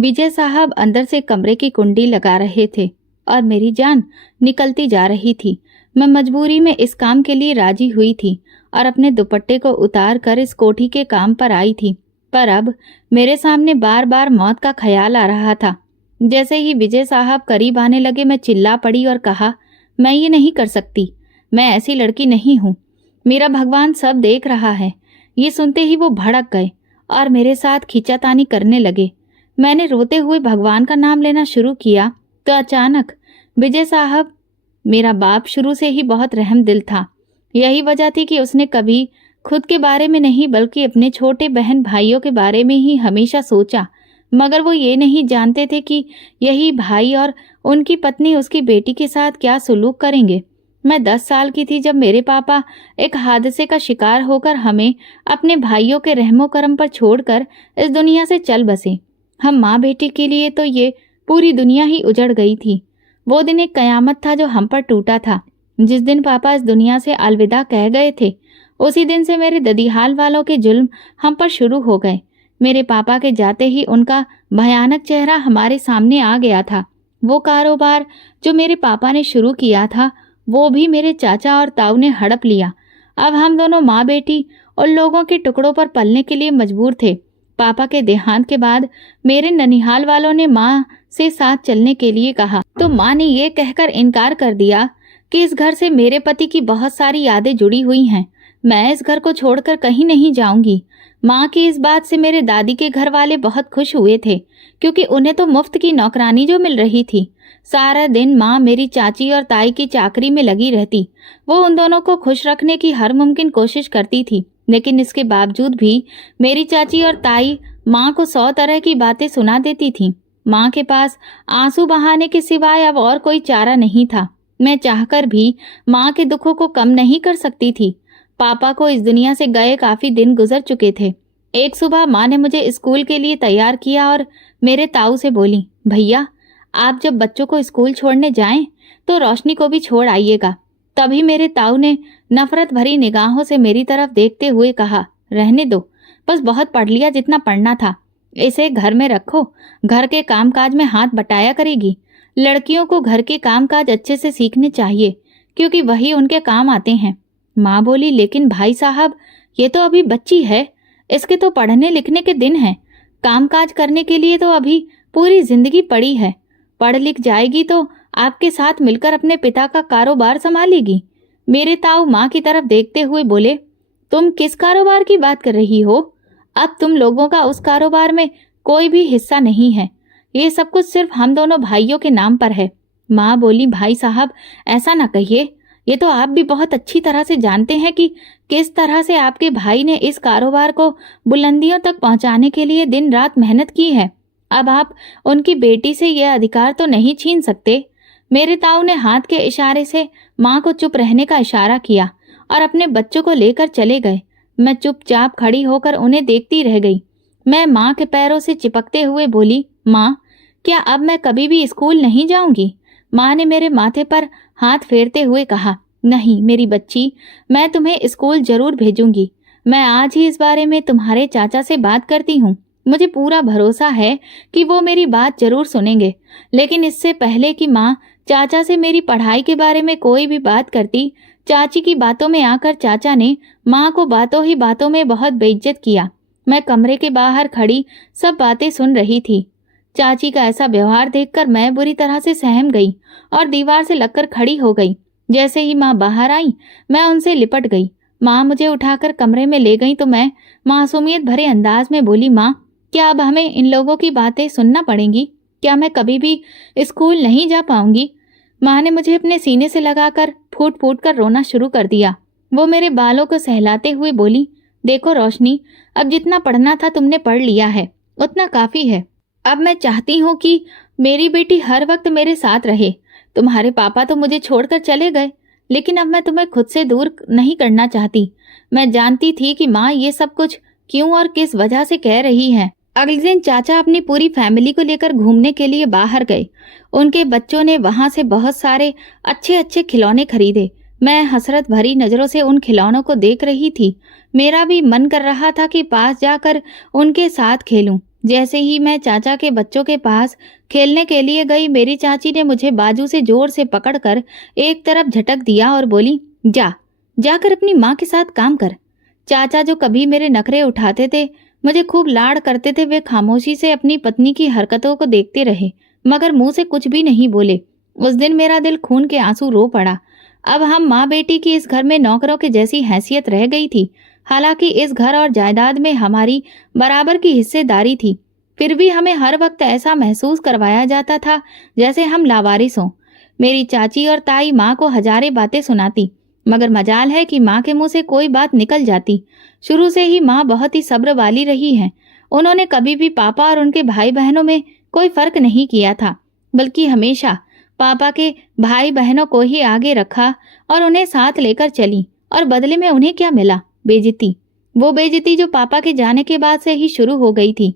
विजय साहब अंदर से कमरे की कुंडी लगा रहे थे और मेरी जान निकलती जा रही थी। मैं मजबूरी में इस काम के लिए राजी हुई थी और अपने दुपट्टे को उतार कर इस कोठी के काम पर आई थी। पर अब मेरे सामने बार बार मौत का ख्याल आ रहा था। जैसे ही विजय साहब करीब आने लगे, मैं चिल्ला पड़ी और कहा, मैं ये नहीं कर सकती, मैं ऐसी लड़की नहीं हूँ, मेरा भगवान सब देख रहा है। ये सुनते ही वो भड़क गए और मेरे साथ खींचातानी करने लगे। मैंने रोते हुए भगवान का नाम लेना शुरू किया तो अचानक विजय साहब, मेरा बाप शुरू से ही बहुत रहम दिल था। यही वजह थी कि उसने कभी खुद के बारे में नहीं बल्कि अपने छोटे बहन भाइयों के बारे में ही हमेशा सोचा। मगर वो ये नहीं जानते थे कि यही भाई और उनकी पत्नी उसकी बेटी के साथ क्या सुलूक करेंगे। मैं 10 साल की थी जब मेरे पापा एक हादसे का शिकार होकर हमें अपने भाइयों के रहमो करम पर छोड़कर इस दुनिया से चल बसे। हम माँ बेटी के लिए तो ये पूरी दुनिया ही उजड़ गई थी। वो दिन एक कयामत था जो हम पर टूटा था। जिस दिन पापा इस दुनिया से अलविदा कह गए थे, उसी दिन से मेरे ददीहाल वालों के जुल्म हम पर शुरू हो गए। मेरे पापा के जाते ही उनका भयानक चेहरा हमारे सामने आ गया था। वो कारोबार जो मेरे पापा ने शुरू किया था, वो भी मेरे चाचा और ताऊ ने हड़प लिया। अब हम दोनों माँ बेटी उन लोगों के टुकड़ों पर पलने के लिए मजबूर थे। पापा के देहांत के बाद मेरे ननिहाल वालों ने माँ से साथ चलने के लिए कहा, तो माँ ने ये कहकर इनकार कर दिया कि इस घर से मेरे पति की बहुत सारी यादें जुड़ी हुई हैं, मैं इस घर को छोड़कर कहीं नहीं जाऊंगी। माँ की इस बात से मेरे दादी के घर वाले बहुत खुश हुए थे, क्योंकि उन्हें तो मुफ्त की नौकरानी जो मिल रही थी। सारा दिन माँ मेरी चाची और ताई की चाकरी में लगी रहती। वो उन दोनों को खुश रखने की हर मुमकिन कोशिश करती थी, लेकिन इसके बावजूद भी मेरी चाची और ताई माँ को 100 तरह की बातें सुना देती थीं। माँ के पास आंसू बहाने के सिवाय अब और कोई चारा नहीं था। मैं चाहकर भी माँ के दुखों को कम नहीं कर सकती थी। पापा को इस दुनिया से गए काफी दिन गुजर चुके थे। एक सुबह माँ ने मुझे स्कूल के लिए तैयार किया और मेरे ताऊ से बोली, भैया आप जब बच्चों को स्कूल छोड़ने जाएं तो रोशनी को भी छोड़ आइएगा। तभी मेरे ताऊ ने नफरत भरी निगाहों से मेरी तरफ देखते हुए कहा, रहने दो, बस बहुत पढ़ लिया जितना पढ़ना था, इसे घर में रखो, घर के कामकाज में हाथ बटाया करेगी। लड़कियों को घर के कामकाज अच्छे से सीखने चाहिए, क्योंकि वही उनके काम आते हैं। माँ बोली, लेकिन भाई साहब ये तो अभी बच्ची है, इसके तो पढ़ने लिखने के दिन हैं, कामकाज करने के लिए तो अभी पूरी जिंदगी पड़ी है। पढ़ लिख जाएगी तो आपके साथ मिलकर अपने पिता का कारोबार संभालेगी। मेरे ताऊ माँ की तरफ देखते हुए बोले, तुम किस कारोबार की बात कर रही हो? अब तुम लोगों का उस कारोबार में कोई भी हिस्सा नहीं है, ये सब कुछ सिर्फ हम दोनों भाइयों के नाम पर है। माँ बोली, भाई साहब ऐसा ना कहिए, ये तो आप भी बहुत अच्छी तरह से जानते हैं कि किस तरह से आपके भाई ने इस कारोबार को बुलंदियों तक पहुंचाने के लिए दिन रात मेहनत की है। अब आप उनकी बेटी से यह अधिकार तो नहीं छीन सकते। मेरे ताऊ ने हाथ के इशारे से माँ को चुप रहने का इशारा किया और अपने बच्चों को लेकर चले गए। मैं चुपचाप खड़ी होकर उन्हें देखती रह गई। मैं माँ के पैरों से चिपकते हुए बोली, माँ क्या अब मैं कभी भी स्कूल नहीं जाऊंगी? माँ ने मेरे माथे पर हाथ फेरते हुए कहा, नहीं मेरी बच्ची, मैं तुम्हें स्कूल जरूर भेजूंगी। मैं आज ही इस बारे में तुम्हारे चाचा से बात करती हूँ। मुझे पूरा भरोसा है कि वो मेरी बात जरूर सुनेंगे। लेकिन इससे पहले कि माँ चाचा से मेरी पढ़ाई के बारे में कोई भी बात करती, चाची की बातों में आकर चाचा ने माँ को बातों ही बातों में बहुत बेइज्जत किया। मैं कमरे के बाहर खड़ी सब बातें सुन रही थी। चाची का ऐसा व्यवहार देखकर मैं बुरी तरह से सहम गई और दीवार से लगकर खड़ी हो गई। जैसे ही माँ बाहर आई, मैं उनसे लिपट गई। माँ मुझे उठाकर कमरे में ले गई तो मैं मासूमियत भरे अंदाज में बोली, माँ क्या अब हमें इन लोगों की बातें सुनना पड़ेंगी? क्या मैं कभी भी स्कूल नहीं जा पाऊंगी? माँ ने मुझे अपने सीने से लगाकर फूट फूट कर रोना शुरू कर दिया। वो मेरे बालों को सहलाते हुए बोली, देखो रोशनी, अब जितना पढ़ना था तुमने पढ़ लिया है, उतना काफी है। अब मैं चाहती हूँ कि मेरी बेटी हर वक्त मेरे साथ रहे। तुम्हारे पापा तो मुझे छोड़कर चले गए, लेकिन अब मैं तुम्हें खुद से दूर नहीं करना चाहती। मैं जानती थी कि माँ ये सब कुछ क्यों और किस वजह से कह रही है। अगले दिन चाचा अपनी पूरी फैमिली को लेकर घूमने के लिए बाहर गए। उनके बच्चों ने वहां से बहुत सारे अच्छे अच्छे खिलौने खरीदे। मैं हसरत भरी नजरों से उन खिलौनों को देख रही थी। मेरा भी मन कर रहा था कि पास जाकर उनके साथ खेलूं। जैसे ही मैं चाचा के बच्चों के पास खेलने के लिए गई, मेरी चाची ने मुझे बाजू से जोर से पकड़कर एक तरफ झटक दिया और बोली, जा, जाकर अपनी माँ के साथ काम कर। चाचा जो कभी मेरे नखरे उठाते थे, मुझे खूब लाड़ करते थे, वे खामोशी से अपनी पत्नी की हरकतों को देखते रहे, मगर मुंह से कुछ भी नहीं बोले। उस दिन मेरा दिल खून के आंसू रो पड़ा। अब हम माँ बेटी की इस घर में नौकरों के जैसी हैसियत रह गई थी। हालांकि इस घर और जायदाद में हमारी बराबर की हिस्सेदारी थी, फिर भी हमें हर वक्त ऐसा महसूस करवाया जाता था जैसे हम लावारिस हों। मेरी चाची और ताई माँ को हजारे बातें सुनाती, मगर मजाल है कि माँ के मुंह से कोई बात निकल जाती। शुरू से ही माँ बहुत ही सब्र वाली रही हैं। उन्होंने कभी भी पापा और उनके भाई बहनों में कोई फर्क नहीं किया था, बल्कि हमेशा पापा के भाई बहनों को ही आगे रखा और उन्हें साथ लेकर चली। और बदले में उन्हें क्या मिला? बेइज्जती। वो बेइज्जती जो पापा के जाने के बाद से ही शुरू हो गई थी।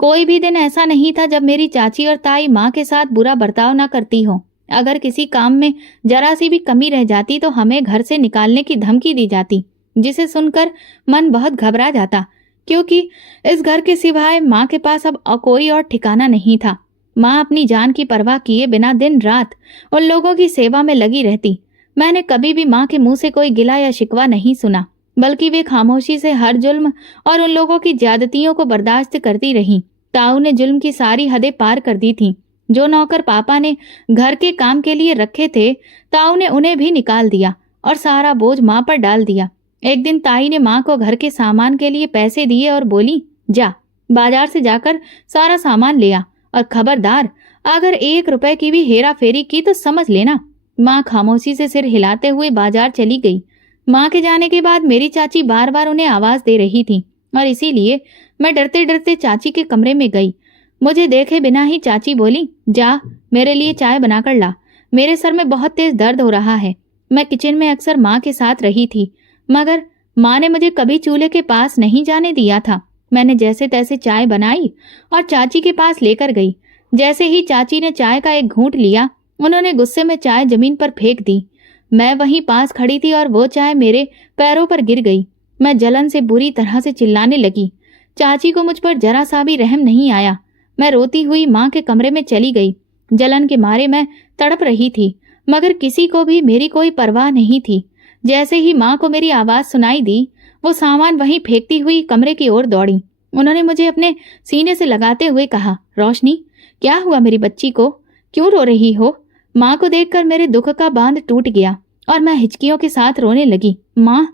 कोई भी दिन ऐसा नहीं था जब मेरी चाची और ताई माँ के साथ बुरा बर्ताव न करती हो। अगर किसी काम में जरा सी भी कमी रह जाती तो हमें घर से निकालने की धमकी दी जाती, जिसे सुनकर मन बहुत घबरा जाता, क्योंकि इस घर के सिवाय माँ के पास अब कोई और ठिकाना नहीं था। माँ अपनी जान की परवाह किए बिना दिन रात उन लोगों की सेवा में लगी रहती। मैंने कभी भी माँ के मुंह से कोई गिला या शिकवा नहीं सुना, बल्कि वे खामोशी से हर जुल्म और उन लोगों की ज्यादतियों को बर्दाश्त करती रहीं। ताऊ ने जुल्म की सारी हदें पार कर दी थीं। जो नौकर पापा ने घर के काम के लिए रखे थे, ताऊ ने उन्हें भी निकाल दिया और सारा बोझ माँ पर डाल दिया। एक दिन ताई ने माँ को घर के सामान के लिए पैसे दिए और बोली, जा, बाजार से जाकर सारा सामान ले आ, और खबरदार, अगर 1 रुपए की भी हेरा फेरी की तो समझ लेना। माँ खामोशी से सिर हिलाते हुए बाजार चली गई। माँ के जाने के बाद मेरी चाची बार बार उन्हें आवाज दे रही थी, और इसीलिए मैं डरते डरते चाची के कमरे में गई। मुझे देखे बिना ही चाची बोली, जा, मेरे लिए चाय बनाकर ला, मेरे सर में बहुत तेज दर्द हो रहा है। मैं किचन में अक्सर माँ के साथ रही थी, मगर माँ ने मुझे कभी चूल्हे के पास नहीं जाने दिया था। मैंने जैसे तैसे चाय बनाई और चाची के पास लेकर गई। जैसे ही चाची ने चाय का एक घूंट लिया, उन्होंने गुस्से में चाय जमीन पर फेंक दी। मैं वहीं पास खड़ी थी और वो चाय मेरे पैरों पर गिर गई। मैं जलन से बुरी तरह से चिल्लाने लगी। चाची को मुझ पर जरा सा भी रहम नहीं आया। मैं रोती हुई माँ के कमरे में चली गई। जलन के मारे मैं तड़प रही थी, मगर किसी को भी मेरी कोई परवाह नहीं थी। जैसे ही माँ को मेरी आवाज सुनाई दी, वो सामान वहीं फेंकती हुई कमरे की ओर दौड़ी। उन्होंने मुझे अपने सीने से लगाते हुए कहा, रोशनी, क्या हुआ मेरी बच्ची को? क्यों रो रही हो? माँ को देखकर मेरे दुख का बांध टूट गया और मैं हिचकियों के साथ रोने लगी। माँ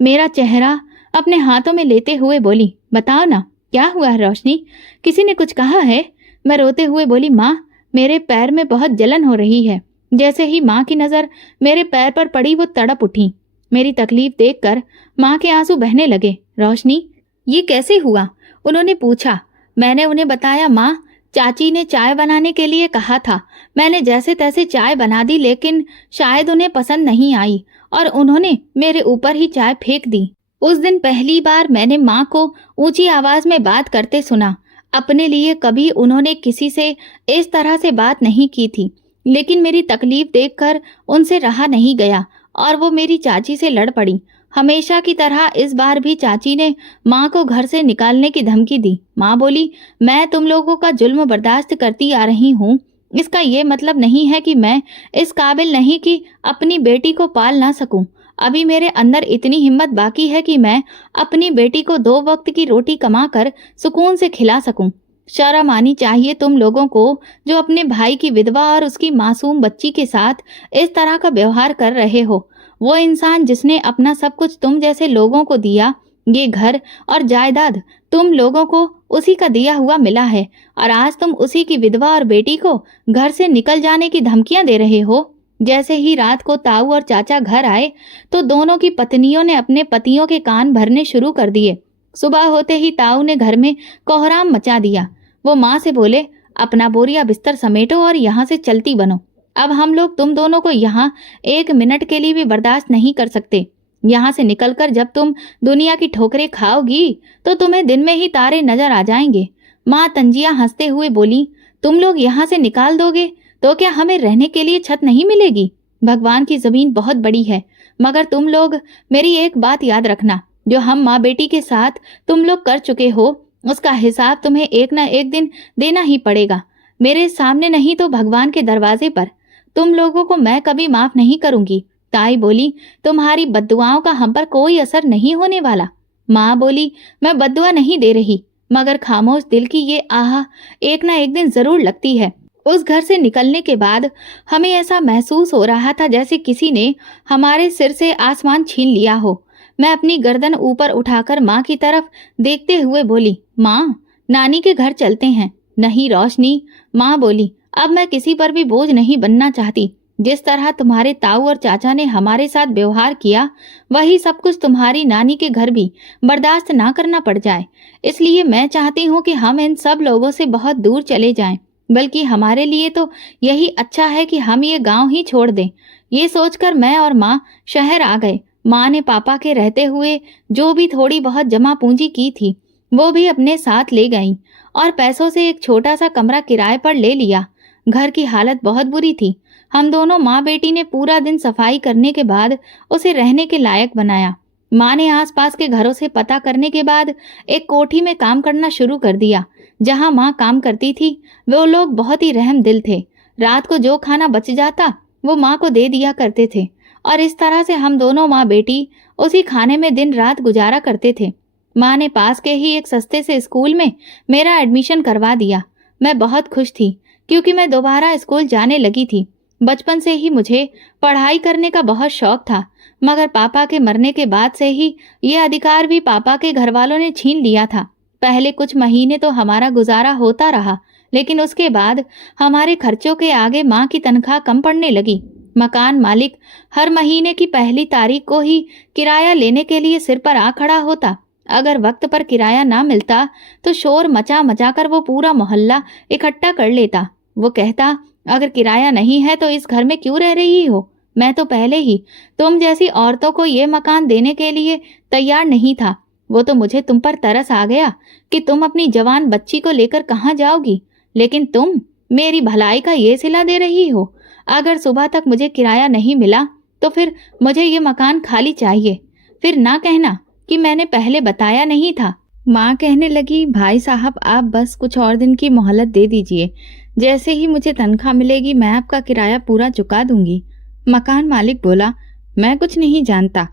मेरा चेहरा अपने हाथों में लेते हुए बोली, बताओ ना, क्या हुआ है रोशनी? किसी ने कुछ कहा है? मैं रोते हुए बोली, माँ, मेरे पैर में बहुत जलन हो रही है। जैसे ही माँ की नजर मेरे पैर पर पड़ी, वो तड़प उठी। मेरी तकलीफ देखकर माँ के आंसू बहने लगे। रोशनी, ये कैसे हुआ? उन्होंने पूछा। मैंने उन्हें बताया, माँ, चाची ने चाय बनाने के लिए कहा था। मैंने जैसे तैसे चाय बना दी, लेकिन शायद उन्हें पसंद नहीं आई और उन्होंने मेरे ऊपर ही चाय फेंक दी। उस दिन पहली बार मैंने माँ को ऊंची आवाज में बात करते सुना। अपने लिए कभी उन्होंने किसी से इस तरह से बात नहीं की थी, लेकिन मेरी तकलीफ देखकर उनसे रहा नहीं गया और वो मेरी चाची से लड़ पड़ी। हमेशा की तरह इस बार भी चाची ने माँ को घर से निकालने की धमकी दी। माँ बोली, मैं तुम लोगों का जुल्म बर्दाश्त करती आ रही हूँ, इसका ये मतलब नहीं है कि मैं इस काबिल नहीं कि अपनी बेटी को पाल ना सकूं। अभी मेरे अंदर इतनी हिम्मत बाकी है कि मैं अपनी बेटी को 2 वक्त की रोटी कमाकर सुकून से खिला सकूं। शर्म आनी चाहिए तुम लोगों को, जो अपने भाई की विधवा और उसकी मासूम बच्ची के साथ इस तरह का व्यवहार कर रहे हो। वो इंसान जिसने अपना सब कुछ तुम जैसे लोगों को दिया, ये घर और जायदाद तुम लोगों को उसी का दिया हुआ मिला है, और आज तुम उसी की विधवा और बेटी को घर से निकल जाने की धमकियां दे रहे हो। जैसे ही रात को ताऊ और चाचा घर आए तो दोनों की पत्नियों ने अपने पतियों के कान भरने शुरू कर दिए। सुबह होते ही ताऊ ने घर में कोहराम मचा दिया। वो माँ से बोले, अपना बोरिया बिस्तर समेटो और यहाँ से चलती बनो। अब हम लोग तुम दोनों को यहाँ 1 मिनट के लिए भी बर्दाश्त नहीं कर सकते। यहाँ से निकलकर जब तुम दुनिया की ठोकरें खाओगी तो तुम्हें दिन में ही तारे नजर आ जाएंगे। माँ तंजिया हंसते हुए बोली, तुम लोग यहाँ से निकाल दोगे तो क्या हमें रहने के लिए छत नहीं मिलेगी? भगवान की जमीन बहुत बड़ी है, मगर तुम लोग मेरी एक बात याद रखना, जो हम माँ बेटी के साथ तुम लोग कर चुके हो, उसका हिसाब तुम्हें एक न एक दिन देना ही पड़ेगा। मेरे सामने नहीं तो भगवान के दरवाजे पर। तुम लोगों को मैं कभी माफ नहीं करूंगी। ताई बोली, तुम्हारी बद्दुआओं का हम पर कोई असर नहीं होने वाला। माँ बोली, मैं बद्दुआ नहीं दे रही, मगर खामोश दिल की ये आह एक ना एक दिन जरूर लगती है। उस घर से निकलने के बाद हमें ऐसा महसूस हो रहा था जैसे किसी ने हमारे सिर से आसमान छीन लिया हो। मैं अपनी गर्दन ऊपर उठाकर माँ की तरफ देखते हुए बोली, माँ, नानी के घर चलते हैं। नहीं रोशनी, माँ बोली, अब मैं किसी पर भी बोझ नहीं बनना चाहती। जिस तरह तुम्हारे ताऊ और चाचा ने हमारे साथ व्यवहार किया, वही सब कुछ तुम्हारी नानी के घर भी बर्दाश्त ना करना पड़ जाए। इसलिए मैं चाहती हूँ कि हम इन सब लोगों से बहुत दूर चले जाएं। बल्कि हमारे लिए तो यही अच्छा है कि हम ये गांव ही छोड़ दें। ये सोचकर मैं और माँ शहर आ गए। माँ ने पापा के रहते हुए जो भी थोड़ी बहुत जमा पूंजी की थी, वो भी अपने साथ ले गईं और पैसों से एक छोटा सा कमरा किराए पर ले लिया। घर की हालत बहुत बुरी थी। हम दोनों माँ बेटी ने पूरा दिन सफाई करने के बाद उसे रहने के लायक बनाया। माँ ने आसपास के घरों से पता करने के बाद एक कोठी में काम करना शुरू कर दिया। जहाँ माँ काम करती थी, वो लोग बहुत ही रहम दिल थे। रात को जो खाना बच जाता वो माँ को दे दिया करते थे और इस तरह से हम दोनों माँ बेटी उसी खाने में दिन रात गुजारा करते थे। माँ ने पास के ही एक सस्ते से स्कूल में मेरा एडमिशन करवा दिया। मैं बहुत खुश थी क्योंकि मैं दोबारा स्कूल जाने लगी थी। बचपन से ही मुझे पढ़ाई करने का बहुत शौक था, मगर पापा के मरने के बाद से ही ये अधिकार भी पापा के घर वालों ने छीन लिया था। पहले कुछ महीने तो हमारा गुजारा होता रहा, लेकिन उसके बाद हमारे खर्चों के आगे माँ की तनख्वाह कम पड़ने लगी। मकान मालिक हर महीने की पहली तारीख को ही किराया लेने के लिए सिर पर आ खड़ा होता। अगर वक्त पर किराया ना मिलता तो शोर मचा मचा कर वो पूरा मोहल्ला इकट्ठा कर लेता। वो कहता, अगर किराया नहीं है तो इस घर में क्यों रह रही हो? मैं तो पहले ही तुम जैसी औरतों को ये मकान देने के लिए तैयार नहीं था। वो तो मुझे तुम पर तरस आ गया कि तुम अपनी जवान बच्ची को लेकर कहाँ जाओगी, लेकिन तुम मेरी भलाई का ये सिला दे रही हो। अगर सुबह तक मुझे किराया नहीं मिला तो फिर मुझे ये मकान खाली चाहिए। फिर ना कहना कि मैंने पहले बताया नहीं था। माँ कहने लगी, भाई साहब आप बस कुछ और दिन की मोहलत दे दीजिए। जैसे ही मुझे तनख्वाह मिलेगी मैं आपका किराया पूरा चुका दूंगी। मकान मालिक बोला, मैं कुछ नहीं जानता,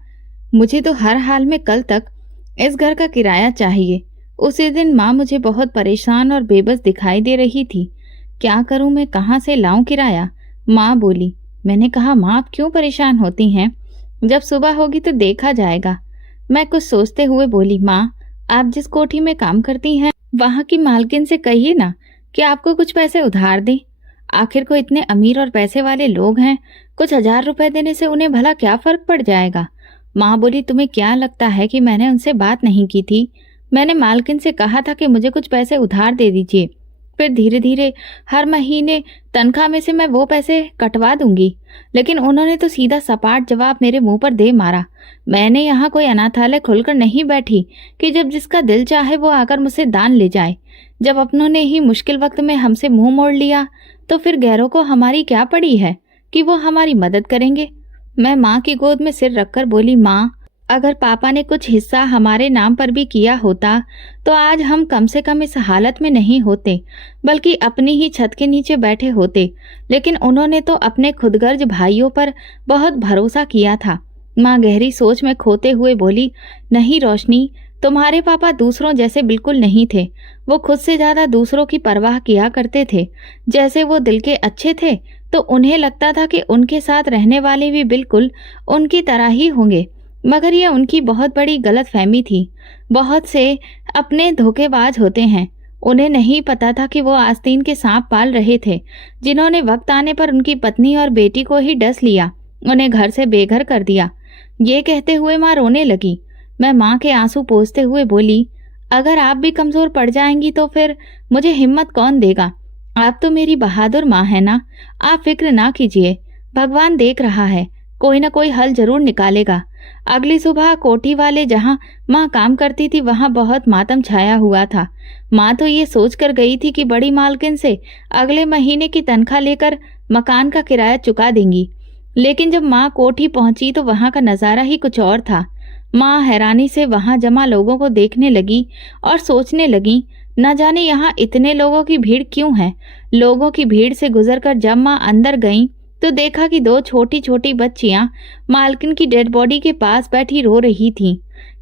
मुझे तो हर हाल में कल तक इस घर का किराया चाहिए। उसी दिन माँ मुझे बहुत परेशान और बेबस दिखाई दे रही थी। क्या करूं मैं, कहाँ से लाऊं किराया? माँ बोली। मैंने कहा, माँ आप क्यों परेशान होती हैं? जब सुबह होगी तो देखा जाएगा। मैं कुछ सोचते हुए बोली, माँ आप जिस कोठी में काम करती हैं वहाँ की मालकिन से कहिए ना कि आपको कुछ पैसे उधार दे। आखिर को इतने अमीर और पैसे वाले लोग हैं, कुछ 1000 रुपए देने से उन्हें भला क्या फर्क पड़ जाएगा? माँ बोली, तुम्हें क्या लगता है कि मैंने उनसे बात नहीं की थी? मैंने मालकिन से कहा था कि मुझे कुछ पैसे उधार दे दीजिए, फिर धीरे धीरे हर महीने तनख्वाह में से मैं वो पैसे कटवा दूंगी। लेकिन उन्होंने तो सीधा सपाट जवाब मेरे मुंह पर दे मारा। मैंने यहाँ कोई अनाथालय खोलकर नहीं बैठी कि जब जिसका दिल चाहे वो आकर मुझसे दान ले जाए। जब अपनों ने ही मुश्किल वक्त में हमसे मुंह मोड़ लिया तो फिर गैरों को हमारी क्या पड़ी है कि वो हमारी मदद करेंगे। मैं माँ की गोद में सिर रखकर बोली, माँ अगर पापा ने कुछ हिस्सा हमारे नाम पर भी किया होता तो आज हम कम से कम इस हालत में नहीं होते, बल्कि अपनी ही छत के नीचे बैठे होते। लेकिन उन्होंने तो अपने खुदगर्ज भाइयों पर बहुत भरोसा किया था। माँ गहरी सोच में खोते हुए बोली, नहीं रोशनी, तुम्हारे पापा दूसरों जैसे बिल्कुल नहीं थे। वो खुद से ज्यादा दूसरों की परवाह किया करते थे। जैसे वो दिल के अच्छे थे तो उन्हें लगता था कि उनके साथ रहने वाले भी बिल्कुल उनकी तरह ही होंगे, मगर यह उनकी बहुत बड़ी गलतफहमी थी। बहुत से अपने धोखेबाज होते हैं। उन्हें नहीं पता था कि वो आस्तीन के सांप पाल रहे थे, जिन्होंने वक्त आने पर उनकी पत्नी और बेटी को ही डस लिया, उन्हें घर से बेघर कर दिया। ये कहते हुए माँ रोने लगी। मैं माँ के आंसू पोंछते हुए बोली, अगर आप भी कमजोर पड़ जाएंगी तो फिर मुझे हिम्मत कौन देगा? आप तो मेरी बहादुर माँ है ना। आप फिक्र ना कीजिए, भगवान देख रहा है, कोई ना कोई हल जरूर निकालेगा। अगली सुबह कोठी वाले जहाँ माँ काम करती थी वहाँ बहुत मातम छाया हुआ था। माँ तो ये सोच कर गई थी कि बड़ी मालकिन से अगले महीने की तनख्वाह लेकर मकान का किराया चुका देंगी। लेकिन जब माँ कोठी पहुंची तो वहाँ का नज़ारा ही कुछ और था। माँ हैरानी से वहां जमा लोगों को देखने लगी और सोचने लगी, न जाने यहाँ इतने लोगों की भीड़ क्यों है। लोगों की भीड़ से गुजरकर जब माँ अंदर गईं तो देखा कि दो छोटी छोटी बच्चियां मालकिन की डेड बॉडी के पास बैठी रो रही थीं।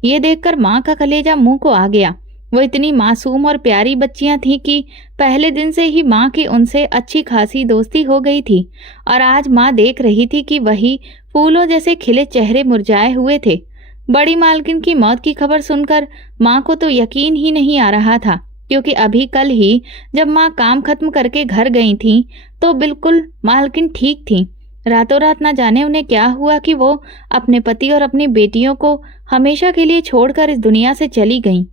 ये देखकर माँ का कलेजा मुंह को आ गया। वो इतनी मासूम और प्यारी बच्चियां थीं कि पहले दिन से ही माँ की उनसे अच्छी खासी दोस्ती हो गई थी, और आज माँ देख रही थी कि वही फूलों जैसे खिले चेहरे मुरझाए हुए थे। बड़ी मालकिन की मौत की खबर सुनकर माँ को तो यकीन ही नहीं आ रहा था, क्योंकि अभी कल ही जब माँ काम खत्म करके घर गई थीं तो बिल्कुल मालकिन ठीक थीं। रातों रात ना जाने उन्हें क्या हुआ कि वो अपने पति और अपनी बेटियों को हमेशा के लिए छोड़कर इस दुनिया से चली गईं।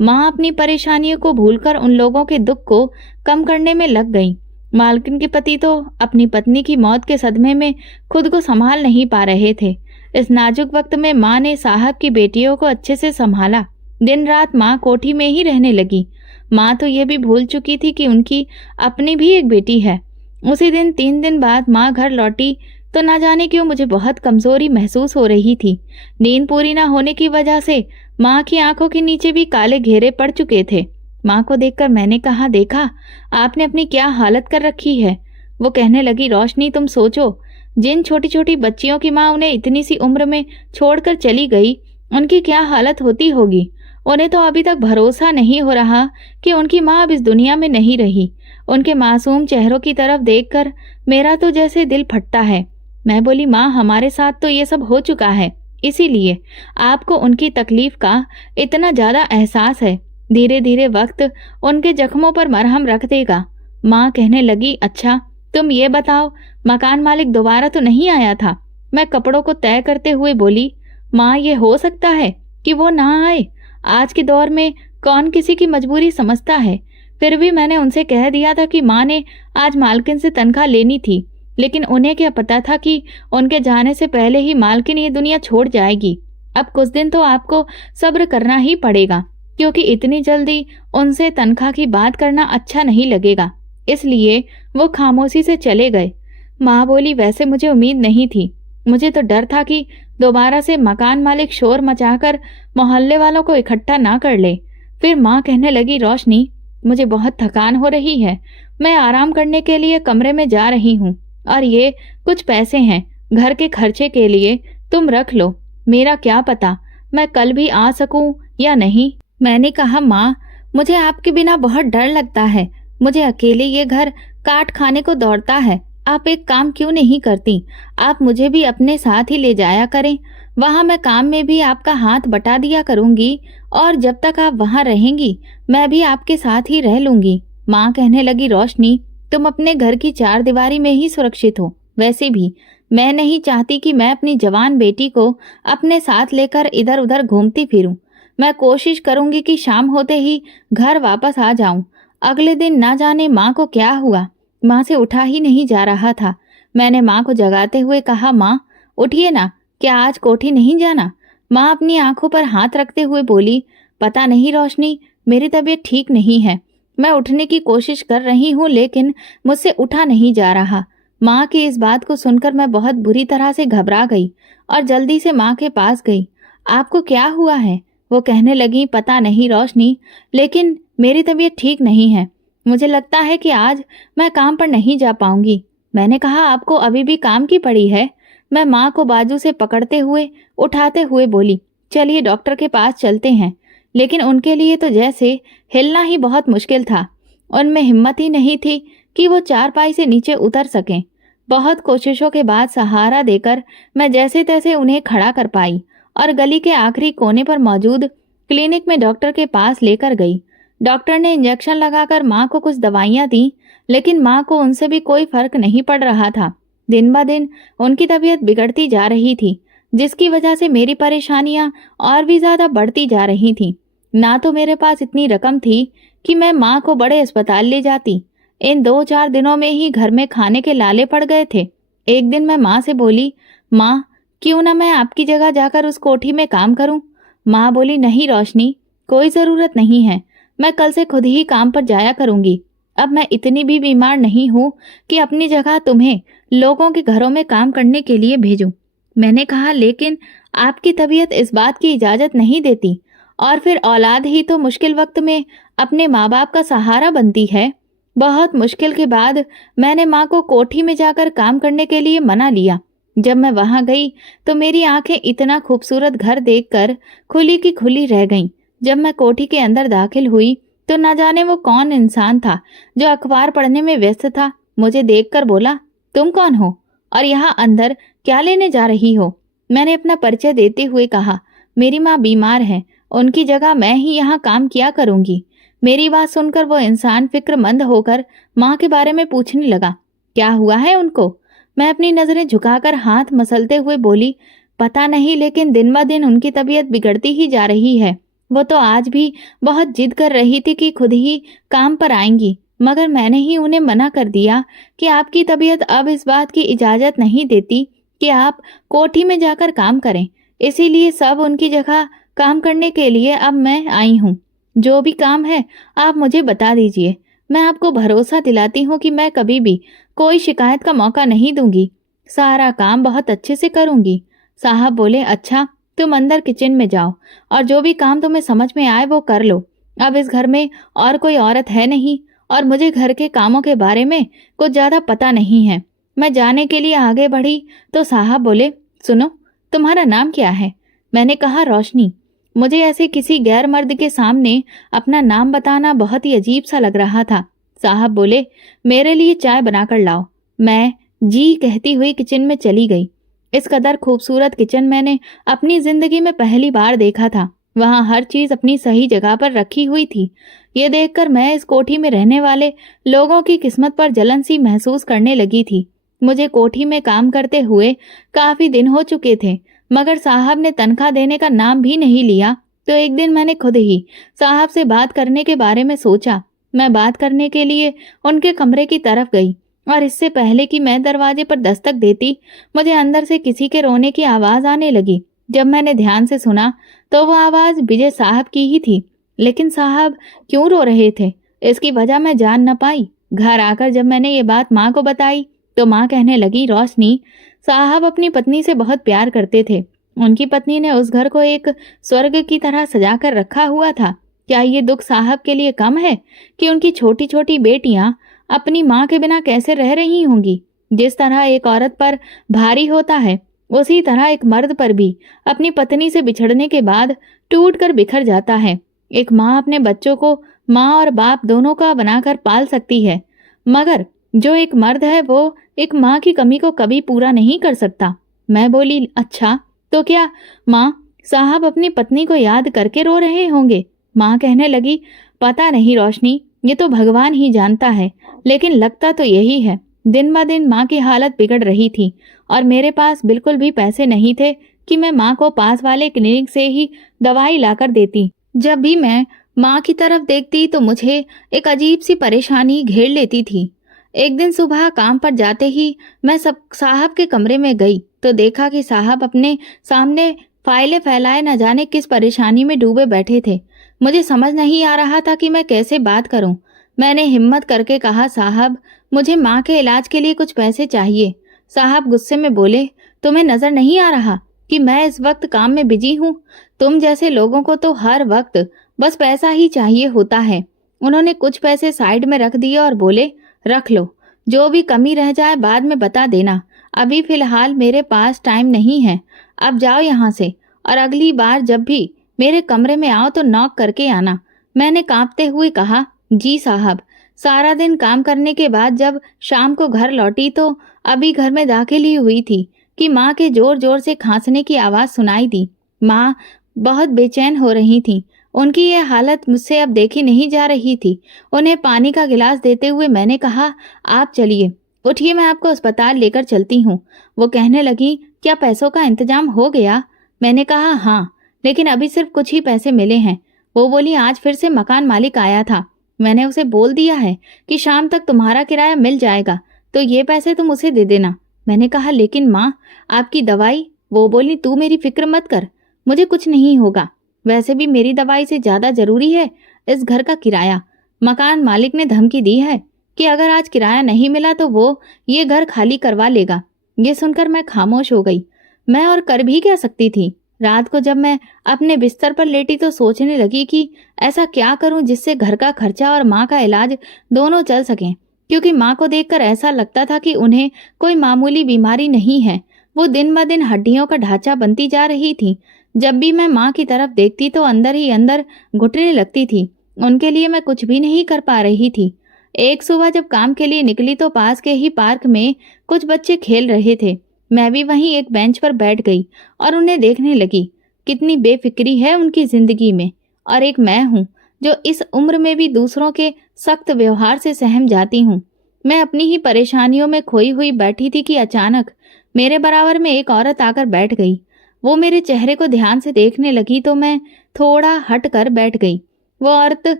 माँ अपनी परेशानियों को भूलकर उन लोगों के दुख को कम करने में लग गईं। मालकिन के पति तो अपनी पत्नी की मौत के सदमे में खुद को संभाल नहीं पा रहे थे। इस नाजुक वक्त में माँ ने साहब की बेटियों को अच्छे से संभाला। दिन रात माँ कोठी में ही रहने लगी। माँ तो ये भी भूल चुकी थी कि उनकी अपनी भी एक बेटी है। उसी दिन 3 दिन बाद माँ घर लौटी तो ना जाने क्यों मुझे बहुत कमजोरी महसूस हो रही थी। नींद पूरी ना होने की वजह से माँ की आंखों के नीचे भी काले घेरे पड़ चुके थे। माँ को देखकर मैंने कहा, देखा आपने अपनी क्या हालत कर रखी है। वो कहने लगी, रोशनी तुम सोचो, जिन छोटी छोटी बच्चियों की माँ उन्हें इतनी सी उम्र में छोड़कर चली गई, उनकी क्या हालत होती होगी। उन्हें तो अभी तक भरोसा नहीं हो रहा कि उनकी माँ अब इस दुनिया में नहीं रही। उनके मासूम चेहरों की तरफ देखकर मेरा तो जैसे दिल फटता है। मैं बोली, माँ हमारे साथ तो ये सब हो चुका है, इसीलिए आपको उनकी तकलीफ का इतना ज्यादा एहसास है। धीरे धीरे वक्त उनके जख्मों पर मरहम रख देगा। माँ कहने लगी, अच्छा तुम ये बताओ, मकान मालिक दोबारा तो नहीं आया था। मैं कपड़ों को तय करते हुए बोली, माँ ये हो सकता है कि वो ना आए। आज के दौर में कौन किसी की मजबूरी समझता है। फिर भी मैंने उनसे कह दिया था कि माँ ने आज मालकिन से तनख्वाह लेनी थी, लेकिन उन्हें क्या पता था कि उनके जाने से पहले ही मालकिन ये दुनिया छोड़ जाएगी। अब कुछ दिन तो आपको सब्र करना ही पड़ेगा, क्योंकि इतनी जल्दी उनसे तनख्वाह की बात करना अच्छा नहीं लगेगा। इसलिए वो खामोशी से चले गए। माँ बोली, वैसे मुझे उम्मीद नहीं थी। मुझे तो डर था कि दोबारा से मकान मालिक शोर मचाकर मोहल्ले वालों को इकट्ठा ना कर ले। फिर माँ कहने लगी, रोशनी मुझे बहुत थकान हो रही है, मैं आराम करने के लिए कमरे में जा रही हूँ, और ये कुछ पैसे हैं घर के खर्चे के लिए, तुम रख लो। मेरा क्या पता मैं कल भी आ सकूं या नहीं। मैंने कहा, माँ मुझे आपके बिना बहुत डर लगता है। मुझे अकेले ये घर काट खाने को दौड़ता है। आप एक काम क्यों नहीं करती, आप मुझे भी अपने साथ ही ले जाया करें। वहाँ मैं काम में भी आपका हाथ बटा दिया करूंगी, और जब तक आप वहाँ रहेंगी मैं भी आपके साथ ही रह लूंगी। माँ कहने लगी, रोशनी तुम अपने घर की 4 दीवारी में ही सुरक्षित हो। वैसे भी मैं नहीं चाहती कि मैं अपनी जवान बेटी को अपने साथ लेकर इधर उधर घूमती फिरूं। मैं कोशिश करूंगी कि शाम होते ही घर वापस आ जाऊं। अगले दिन ना जाने माँ को क्या हुआ, माँ से उठा ही नहीं जा रहा था। मैंने माँ को जगाते हुए कहा, माँ उठिए ना, क्या आज कोठी नहीं जाना। माँ अपनी आंखों पर हाथ रखते हुए बोली, पता नहीं रोशनी, मेरी तबीयत ठीक नहीं है। मैं उठने की कोशिश कर रही हूँ लेकिन मुझसे उठा नहीं जा रहा। माँ की इस बात को सुनकर मैं बहुत बुरी तरह से घबरा गई और जल्दी से माँ के पास गई। आपको क्या हुआ है? वो कहने लगी, पता नहीं रोशनी, लेकिन मेरी तबीयत ठीक नहीं है। मुझे लगता है कि आज मैं काम पर नहीं जा पाऊंगी। मैंने कहा, आपको अभी भी काम की पड़ी है? मैं माँ को बाजू से पकड़ते हुए उठाते हुए बोली, चलिए डॉक्टर के पास चलते हैं। लेकिन उनके लिए तो जैसे हिलना ही बहुत मुश्किल था। उनमें हिम्मत ही नहीं थी कि वो चारपाई से नीचे उतर सकें। बहुत कोशिशों के बाद सहारा देकर मैं जैसे तैसे उन्हें खड़ा कर पाई और गली के आखिरी कोने पर मौजूद क्लिनिक में डॉक्टर के पास लेकर गई। डॉक्टर ने इंजेक्शन लगाकर माँ को कुछ दवाइयाँ दी, लेकिन माँ को उनसे भी कोई फर्क नहीं पड़ रहा था। दिन ब दिन उनकी तबीयत बिगड़ती जा रही थी, जिसकी वजह से मेरी परेशानियां और भी ज्यादा बढ़ती जा रही थीं। ना तो मेरे पास इतनी रकम थी कि मैं माँ को बड़े अस्पताल ले जाती। इन 2-4 दिनों में ही घर में खाने के लाले पड़ गए थे। एक दिन मैं माँ से बोली, माँ क्यों ना मैं आपकी जगह जाकर उस कोठी में काम करूं? माँ बोली, नहीं रोशनी, कोई जरूरत नहीं है, मैं कल से खुद ही काम पर जाया करूंगी। अब मैं इतनी भी बीमार नहीं हूँ कि अपनी जगह तुम्हें लोगों के घरों में काम करने के लिए भेजूं। मैंने कहा, लेकिन आपकी तबीयत इस बात की इजाज़त नहीं देती, और फिर औलाद ही तो मुश्किल वक्त में अपने माँ बाप का सहारा बनती है। बहुत मुश्किल के बाद मैंने माँ को कोठी में जाकर काम करने के लिए मना लिया। जब मैं वहां गई तो मेरी आंखें इतना खूबसूरत घर देखकर खुली की खुली रह गईं। जब मैं कोठी के अंदर दाखिल हुई तो न जाने वो कौन इंसान था जो अखबार पढ़ने में व्यस्त था। मुझे देखकर बोला, तुम कौन हो और यहाँ अंदर क्या लेने जा रही हो? मैंने अपना परिचय देते हुए कहा, मेरी माँ बीमार है, उनकी जगह मैं ही यहाँ काम किया करूंगी। मेरी बात सुनकर वो इंसान फिक्रमंद होकर माँ के बारे में पूछने लगा, क्या हुआ है उनको? मैं अपनी नजरें झुकाकर हाथ मसलते हुए बोली, पता नहीं, लेकिन दिन ब दिन उनकी तबीयत बिगड़ती ही जा रही है। वो तो आज भी बहुत जिद कर रही थी कि खुद ही काम पर आएंगी, मगर मैंने ही उन्हें मना कर दिया कि आपकी तबीयत अब इस बात की इजाजत नहीं देती कि आप कोठी में जाकर काम करें। इसीलिए सब उनकी जगह काम करने के लिए अब मैं आई हूँ। जो भी काम है आप मुझे बता दीजिए। मैं आपको भरोसा दिलाती हूँ कि मैं कभी भी कोई शिकायत का मौका नहीं दूंगी। सारा काम बहुत अच्छे से करूंगी। साहब बोले, अच्छा, तुम अंदर किचन में जाओ और जो भी काम तुम्हें समझ में आए वो कर लो। अब इस घर में और कोई औरत है नहीं और मुझे घर के कामों के बारे में कुछ ज्यादा पता नहीं है। मैं जाने के लिए आगे बढ़ी तो साहब बोले, सुनो, तुम्हारा नाम क्या है? मैंने कहा, रोशनी। मुझे ऐसे किसी गैर मर्द के सामने अपना नाम बताना बहुत ही अजीब सा लग रहा था। साहब बोले, मेरे लिए चाय बनाकर लाओ। मैं जी कहती हुई किचन में चली गई। इस कदर खूबसूरत किचन मैंने अपनी जिंदगी में पहली बार देखा था। वहां हर चीज अपनी सही जगह पर रखी हुई थी। ये देखकर मैं इस कोठी में रहने वाले लोगों की किस्मत पर जलन सी महसूस करने लगी थी। मुझे कोठी में काम करते हुए काफी दिन हो चुके थे, मगर साहब ने तनख्वाह देने का नाम भी नहीं लिया। तो एक दिन मैंने खुद ही साहब से बात करने के बारे में सोचा। मैं बात करने के लिए उनके कमरे की तरफ गई और इससे पहले कि मैं दरवाजे पर दस्तक देती, मुझे अंदर से किसी के रोने की आवाज आने लगी। जब मैंने ध्यान से सुना तो वो आवाज विजय साहब की ही थी। लेकिन साहब क्यों रो रहे थे, इसकी वजह मैं जान न पाई। घर आकर जब मैंने ये बात माँ को बताई तो माँ कहने लगी, रोशनी, साहब अपनी पत्नी से बहुत प्यार करते थे। उनकी पत्नी ने उस घर को एक स्वर्ग की तरह सजा कर रखा हुआ था। क्या ये दुख साहब के लिए कम है कि उनकी छोटी छोटी बेटियां अपनी माँ के बिना कैसे रह रही होंगी? जिस तरह एक औरत पर भारी होता है, उसी तरह एक मर्द पर भी अपनी पत्नी से बिछड़ने के बाद टूट कर बिखर जाता है। एक माँ अपने बच्चों को माँ और बाप दोनों का बनाकर पाल सकती है, मगर जो एक मर्द है वो एक माँ की कमी को कभी पूरा नहीं कर सकता। मैं बोली, अच्छा, तो क्या माँ साहब अपनी पत्नी को याद करके रो रहे होंगे? माँ कहने लगी, पता नहीं रोशनी, ये तो भगवान ही जानता है, लेकिन लगता तो यही है। दिन ब दिन माँ की हालत बिगड़ रही थी और मेरे पास बिल्कुल भी पैसे नहीं थे कि मैं माँ को पास वाले क्लिनिक से ही दवाई लाकर देती। जब भी मैं माँ की तरफ देखती तो मुझे एक अजीब सी परेशानी घेर लेती थी। एक दिन सुबह काम पर जाते ही मैं सब साहब के कमरे में गई तो देखा कि साहब अपने सामने फाइलें फैलाए न जाने किस परेशानी में डूबे बैठे थे। मुझे समझ नहीं आ रहा था कि मैं कैसे बात करूं। मैंने हिम्मत करके कहा, साहब, मुझे माँ के इलाज के लिए कुछ पैसे चाहिए। साहब गुस्से में बोले, तुम्हें नजर नहीं आ रहा कि मैं इस वक्त काम में बिजी हूँ? तुम जैसे लोगों को तो हर वक्त बस पैसा ही चाहिए होता है। उन्होंने कुछ पैसे साइड में रख दिए और बोले, रख लो, जो भी कमी रह जाए बाद में बता देना। अभी फिलहाल मेरे पास टाइम नहीं है। अब जाओ यहाँ से, और अगली बार जब भी मेरे कमरे में आओ तो नॉक करके आना। मैंने कांपते हुए कहा, जी साहब। सारा दिन काम करने के बाद जब शाम को घर लौटी तो अभी घर में दाखिल ही हुई थी कि माँ के जोर जोर से खांसने की आवाज सुनाई दी। माँ बहुत बेचैन हो रही थी। उनकी यह हालत मुझसे अब देखी नहीं जा रही थी। उन्हें पानी का गिलास देते हुए मैंने कहा, आप चलिए, उठिए, मैं आपको अस्पताल लेकर चलती हूँ। वो कहने लगी, क्या पैसों का इंतजाम हो गया? मैंने कहा, हाँ, लेकिन अभी सिर्फ कुछ ही पैसे मिले हैं। वो बोली, आज फिर से मकान मालिक आया था। मैंने उसे बोल दिया है कि शाम तक तुम्हारा किराया मिल जाएगा, तो ये पैसे तुम उसे दे देना। मैंने कहा, लेकिन माँ, आपकी दवाई? वो बोली, तू मेरी फिक्र मत कर, मुझे कुछ नहीं होगा। वैसे भी मेरी दवाई से ज्यादा जरूरी है इस घर का किराया। मकान मालिक ने धमकी दी है कि अगर आज किराया नहीं मिला तो वो ये घर खाली करवा लेगा। ये सुनकर मैं खामोश हो गई। मैं और कर भी क्या सकती थी। रात को जब मैं अपने बिस्तर पर लेटी तो सोचने लगी कि ऐसा क्या करूं जिससे घर का खर्चा और माँ का इलाज दोनों चल सकें, क्योंकि माँ को देखकर ऐसा लगता था कि उन्हें कोई मामूली बीमारी नहीं है, वो दिन ब दिन हड्डियों का ढांचा बनती जा रही थी। जब भी मैं माँ की तरफ देखती तो अंदर ही अंदर घुटने लगती थी। उनके लिए मैं कुछ भी नहीं कर पा रही थी। एक सुबह जब काम के लिए निकली तो पास के ही पार्क में कुछ बच्चे खेल रहे थे। मैं भी वहीं एक बेंच पर बैठ गई और उन्हें देखने लगी। कितनी बेफिक्री है उनकी जिंदगी में, और एक मैं हूँ जो इस उम्र में भी दूसरों के सख्त व्यवहार से सहम जाती हूँ। मैं अपनी ही परेशानियों में खोई हुई बैठी थी कि अचानक मेरे बराबर में एक औरत आकर बैठ गई। वो मेरे चेहरे को ध्यान से देखने लगी तो मैं थोड़ा हट कर बैठ गई। वो औरत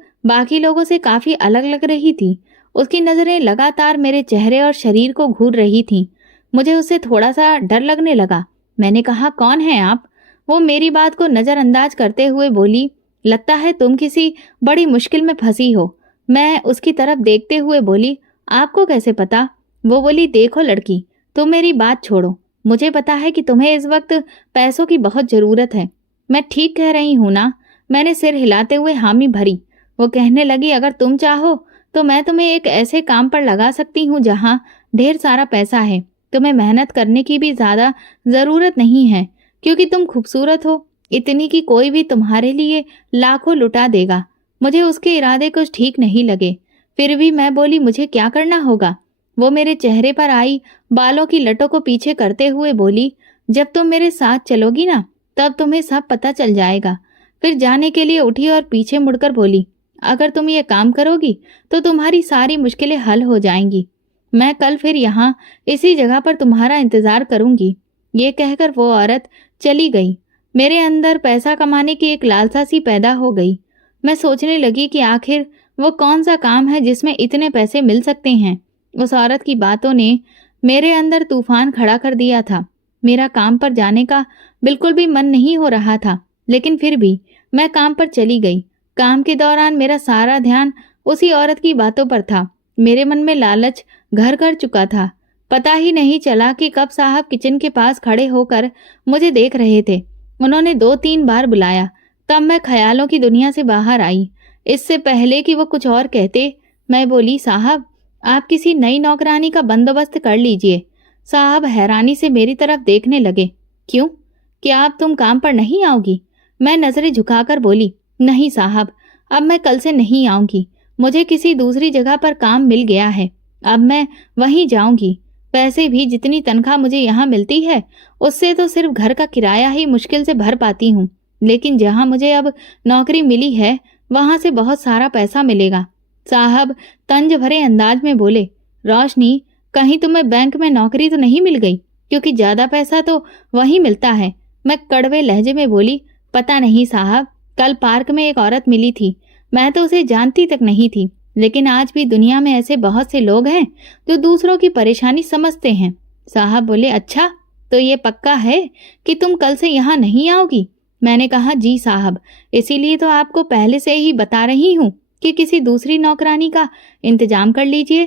बाकी लोगों से काफी अलग लग रही थी। उसकी नजरें लगातार मेरे चेहरे और शरीर को घूर रही थीं। मुझे उससे थोड़ा सा डर लगने लगा। मैंने कहा, कौन है आप? वो मेरी बात को नजरअंदाज करते हुए बोली, लगता है तुम किसी बड़ी मुश्किल में फंसी हो। मैं उसकी तरफ देखते हुए बोली, आपको कैसे पता? वो बोली, देखो लड़की, तुम मेरी बात छोड़ो। मुझे पता है कि तुम्हें इस वक्त पैसों की बहुत जरूरत है। मैं ठीक कह रही हूं ना? मैंने सिर हिलाते हुए हामी भरी। वो कहने लगी, अगर तुम चाहो तो मैं तुम्हें एक ऐसे काम पर लगा सकती हूँ जहाँ ढेर सारा पैसा है। तुम्हें मेहनत करने की भी ज्यादा जरूरत नहीं है, क्योंकि तुम खूबसूरत हो, इतनी कि कोई भी तुम्हारे लिए लाखों लुटा देगा। मुझे उसके इरादे कुछ ठीक नहीं लगे। फिर भी मैं बोली, मुझे क्या करना होगा? वो मेरे चेहरे पर आई बालों की लटों को पीछे करते हुए बोली, जब तुम मेरे साथ चलोगी ना तब तुम्हें सब पता चल जाएगा। फिर जाने के लिए उठी और पीछे मुड़कर बोली, अगर तुम ये काम करोगी तो तुम्हारी सारी मुश्किलें हल हो जाएंगी। मैं कल फिर यहाँ इसी जगह पर तुम्हारा इंतजार करूंगी। ये कहकर वो औरत चली गई। मेरे अंदर पैसा कमाने की एक लालसा सी पैदा हो गई। मैं सोचने लगी कि आखिर वो कौन सा काम है जिसमें इतने पैसे मिल सकते हैं। उस औरत की बातों ने मेरे अंदर तूफान खड़ा कर दिया था। मेरा काम पर जाने का बिल्कुल भी मन नहीं हो रहा था, लेकिन फिर भी मैं काम पर चली गई। काम के दौरान मेरा सारा ध्यान उसी औरत की बातों पर था। मेरे मन में लालच घर कर चुका था। पता ही नहीं चला कि कब साहब किचन के पास खड़े होकर मुझे देख रहे थे। उन्होंने 2-3 बार बुलाया, तब मैं ख्यालों की दुनिया से बाहर आई। इससे पहले कि वो कुछ और कहते, मैं बोली, साहब आप किसी नई नौकरानी का बंदोबस्त कर लीजिए। साहब हैरानी से मेरी तरफ देखने लगे। क्यों? क्या अब तुम काम पर नहीं आओगी? मैं नजरें झुकाकर बोली, नहीं साहब, अब मैं कल से नहीं आऊंगी। मुझे किसी दूसरी जगह पर काम मिल गया है, अब मैं वहीं जाऊंगी। पैसे भी जितनी तनख्वाह मुझे यहाँ मिलती है उससे तो सिर्फ घर का किराया ही मुश्किल से भर पाती हूँ, लेकिन जहाँ मुझे अब नौकरी मिली है वहां से बहुत सारा पैसा मिलेगा। साहब तंज भरे अंदाज में बोले, रोशनी, कहीं तुम्हें बैंक में नौकरी तो नहीं मिल गई, क्योंकि ज्यादा पैसा तो वहीं मिलता है। मैं कड़वे लहजे में बोली, पता नहीं साहब, कल पार्क में एक औरत मिली थी, मैं तो उसे जानती तक नहीं थी, लेकिन आज भी दुनिया में ऐसे बहुत से लोग हैं जो दूसरों की परेशानी समझते हैं। साहब बोले, अच्छा तो ये पक्का है कि तुम कल से यहाँ नहीं आओगी? मैंने कहा, जी साहब, इसीलिए तो आपको पहले से ही बता रही हूँ कि किसी दूसरी नौकरानी का इंतजाम कर लीजिए।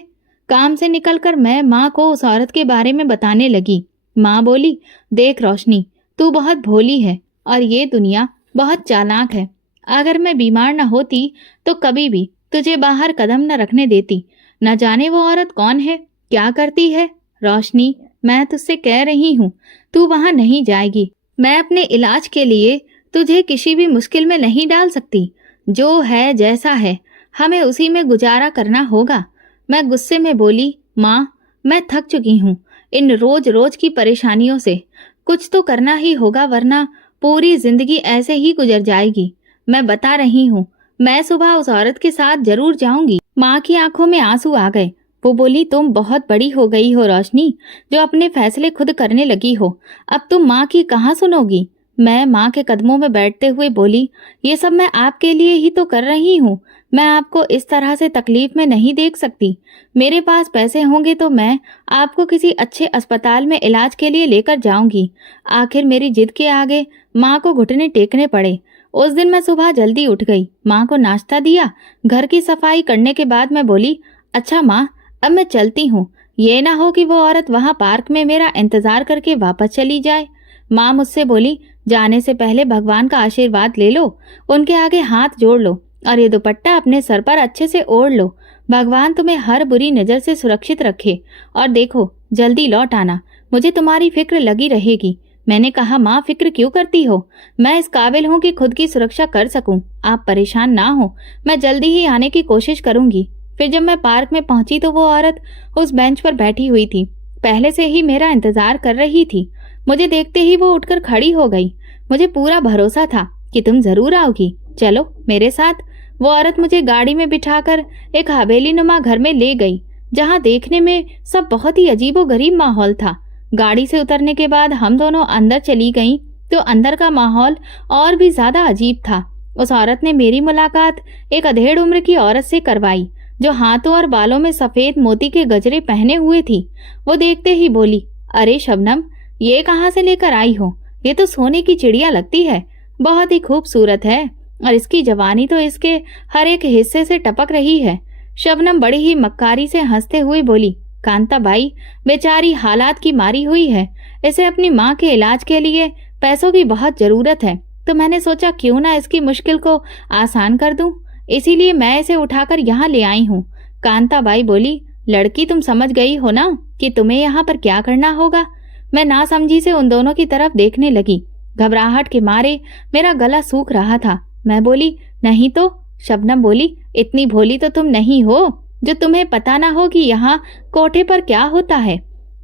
काम से निकलकर मैं माँ को उस औरत के बारे में बताने लगी। माँ बोली, देख रोशनी, तू बहुत भोली है और ये दुनिया बहुत चालाक है। अगर मैं बीमार न होती तो कभी भी तुझे बाहर कदम न रखने देती। न जाने वो औरत कौन है, क्या करती है। रोशनी, मैं तुझसे कह रही हूँ, तू वहां नहीं जाएगी। मैं अपने इलाज के लिए तुझे किसी भी मुश्किल में नहीं डाल सकती। जो है जैसा है, हमें उसी में गुजारा करना होगा। मैं गुस्से में बोली, माँ, मैं थक चुकी हूँ इन रोज रोज की परेशानियों से। कुछ तो करना ही होगा, वरना पूरी जिंदगी ऐसे ही गुजर जाएगी। मैं बता रही हूँ, मैं सुबह उस औरत के साथ जरूर जाऊंगी। माँ की आंखों में आंसू आ गए। वो बोली, तुम बहुत बड़ी हो गई हो रोशनी, जो अपने फैसले खुद करने लगी हो। अब तुम माँ की कहाँ सुनोगी। मैं माँ के कदमों में बैठते हुए बोली, ये सब मैं आपके लिए ही तो कर रही हूँ। मैं आपको इस तरह से तकलीफ में नहीं देख सकती। मेरे पास पैसे होंगे तो मैं आपको किसी अच्छे अस्पताल में इलाज के लिए लेकर जाऊंगी। आखिर मेरी जिद के आगे माँ को घुटने टेकने पड़े। उस दिन मैं सुबह जल्दी उठ गई, माँ को नाश्ता दिया। घर की सफाई करने के बाद मैं बोली, अच्छा माँ, अब मैं चलती हूँ। ये ना हो कि वो औरत वहाँ पार्क में मेरा इंतजार करके वापस चली जाए। माँ मुझसे बोली, जाने से पहले भगवान का आशीर्वाद ले लो, उनके आगे हाथ जोड़ लो और ये दुपट्टा अपने सर पर अच्छे से ओढ़ लो। भगवान तुम्हें हर बुरी नज़र से सुरक्षित रखे। और देखो, जल्दी लौट आना, मुझे तुम्हारी फिक्र लगी रहेगी। मैंने कहा, माँ फिक्र क्यों करती हो? मैं इस काबिल हूँ कि खुद की सुरक्षा कर सकूं। आप परेशान ना हो, मैं जल्दी ही आने की कोशिश करूंगी। फिर जब मैं पार्क में पहुंची तो वो औरत उस बेंच पर बैठी हुई थी, पहले से ही मेरा इंतजार कर रही थी। मुझे देखते ही वो उठकर खड़ी हो गई। मुझे पूरा भरोसा था कि तुम जरूर आओगी, चलो मेरे साथ। वो औरत मुझे गाड़ी में बिठाकर एक हवेली नुमा घर में ले गई, जहाँ देखने में सब बहुत ही अजीबोगरीब माहौल था। गाड़ी से उतरने के बाद हम दोनों अंदर चली गईं तो अंदर का माहौल और भी ज्यादा अजीब था। उस औरत ने मेरी मुलाकात एक अधेड़ उम्र की औरत से करवाई, जो हाथों और बालों में सफेद मोती के गजरे पहने हुए थी। वो देखते ही बोली, अरे शबनम, ये कहाँ से लेकर आई हो? ये तो सोने की चिड़िया लगती है, बहुत ही खूबसूरत है और इसकी जवानी तो इसके हर एक हिस्से से टपक रही है। शबनम बड़ी ही मक्कारी से हंसते हुए बोली, कांता बाई बेचारी हालात की मारी हुई है, इसे अपनी माँ के इलाज के लिए पैसों की बहुत जरूरत है, तो मैंने सोचा क्यों ना इसकी मुश्किल को आसान कर दूं, इसीलिए मैं इसे उठाकर यहाँ ले आई हूँ। कांता बाई बोली, लड़की तुम समझ गई हो ना कि तुम्हें यहाँ पर क्या करना होगा? मैं नासमझी से उन दोनों की तरफ देखने लगी। घबराहट के मारे मेरा गला सूख रहा था। मैं बोली, नहीं तो। शबनम बोली, इतनी भोली तो तुम नहीं हो जो तुम्हें पता ना हो कि यहाँ कोठे पर क्या होता है।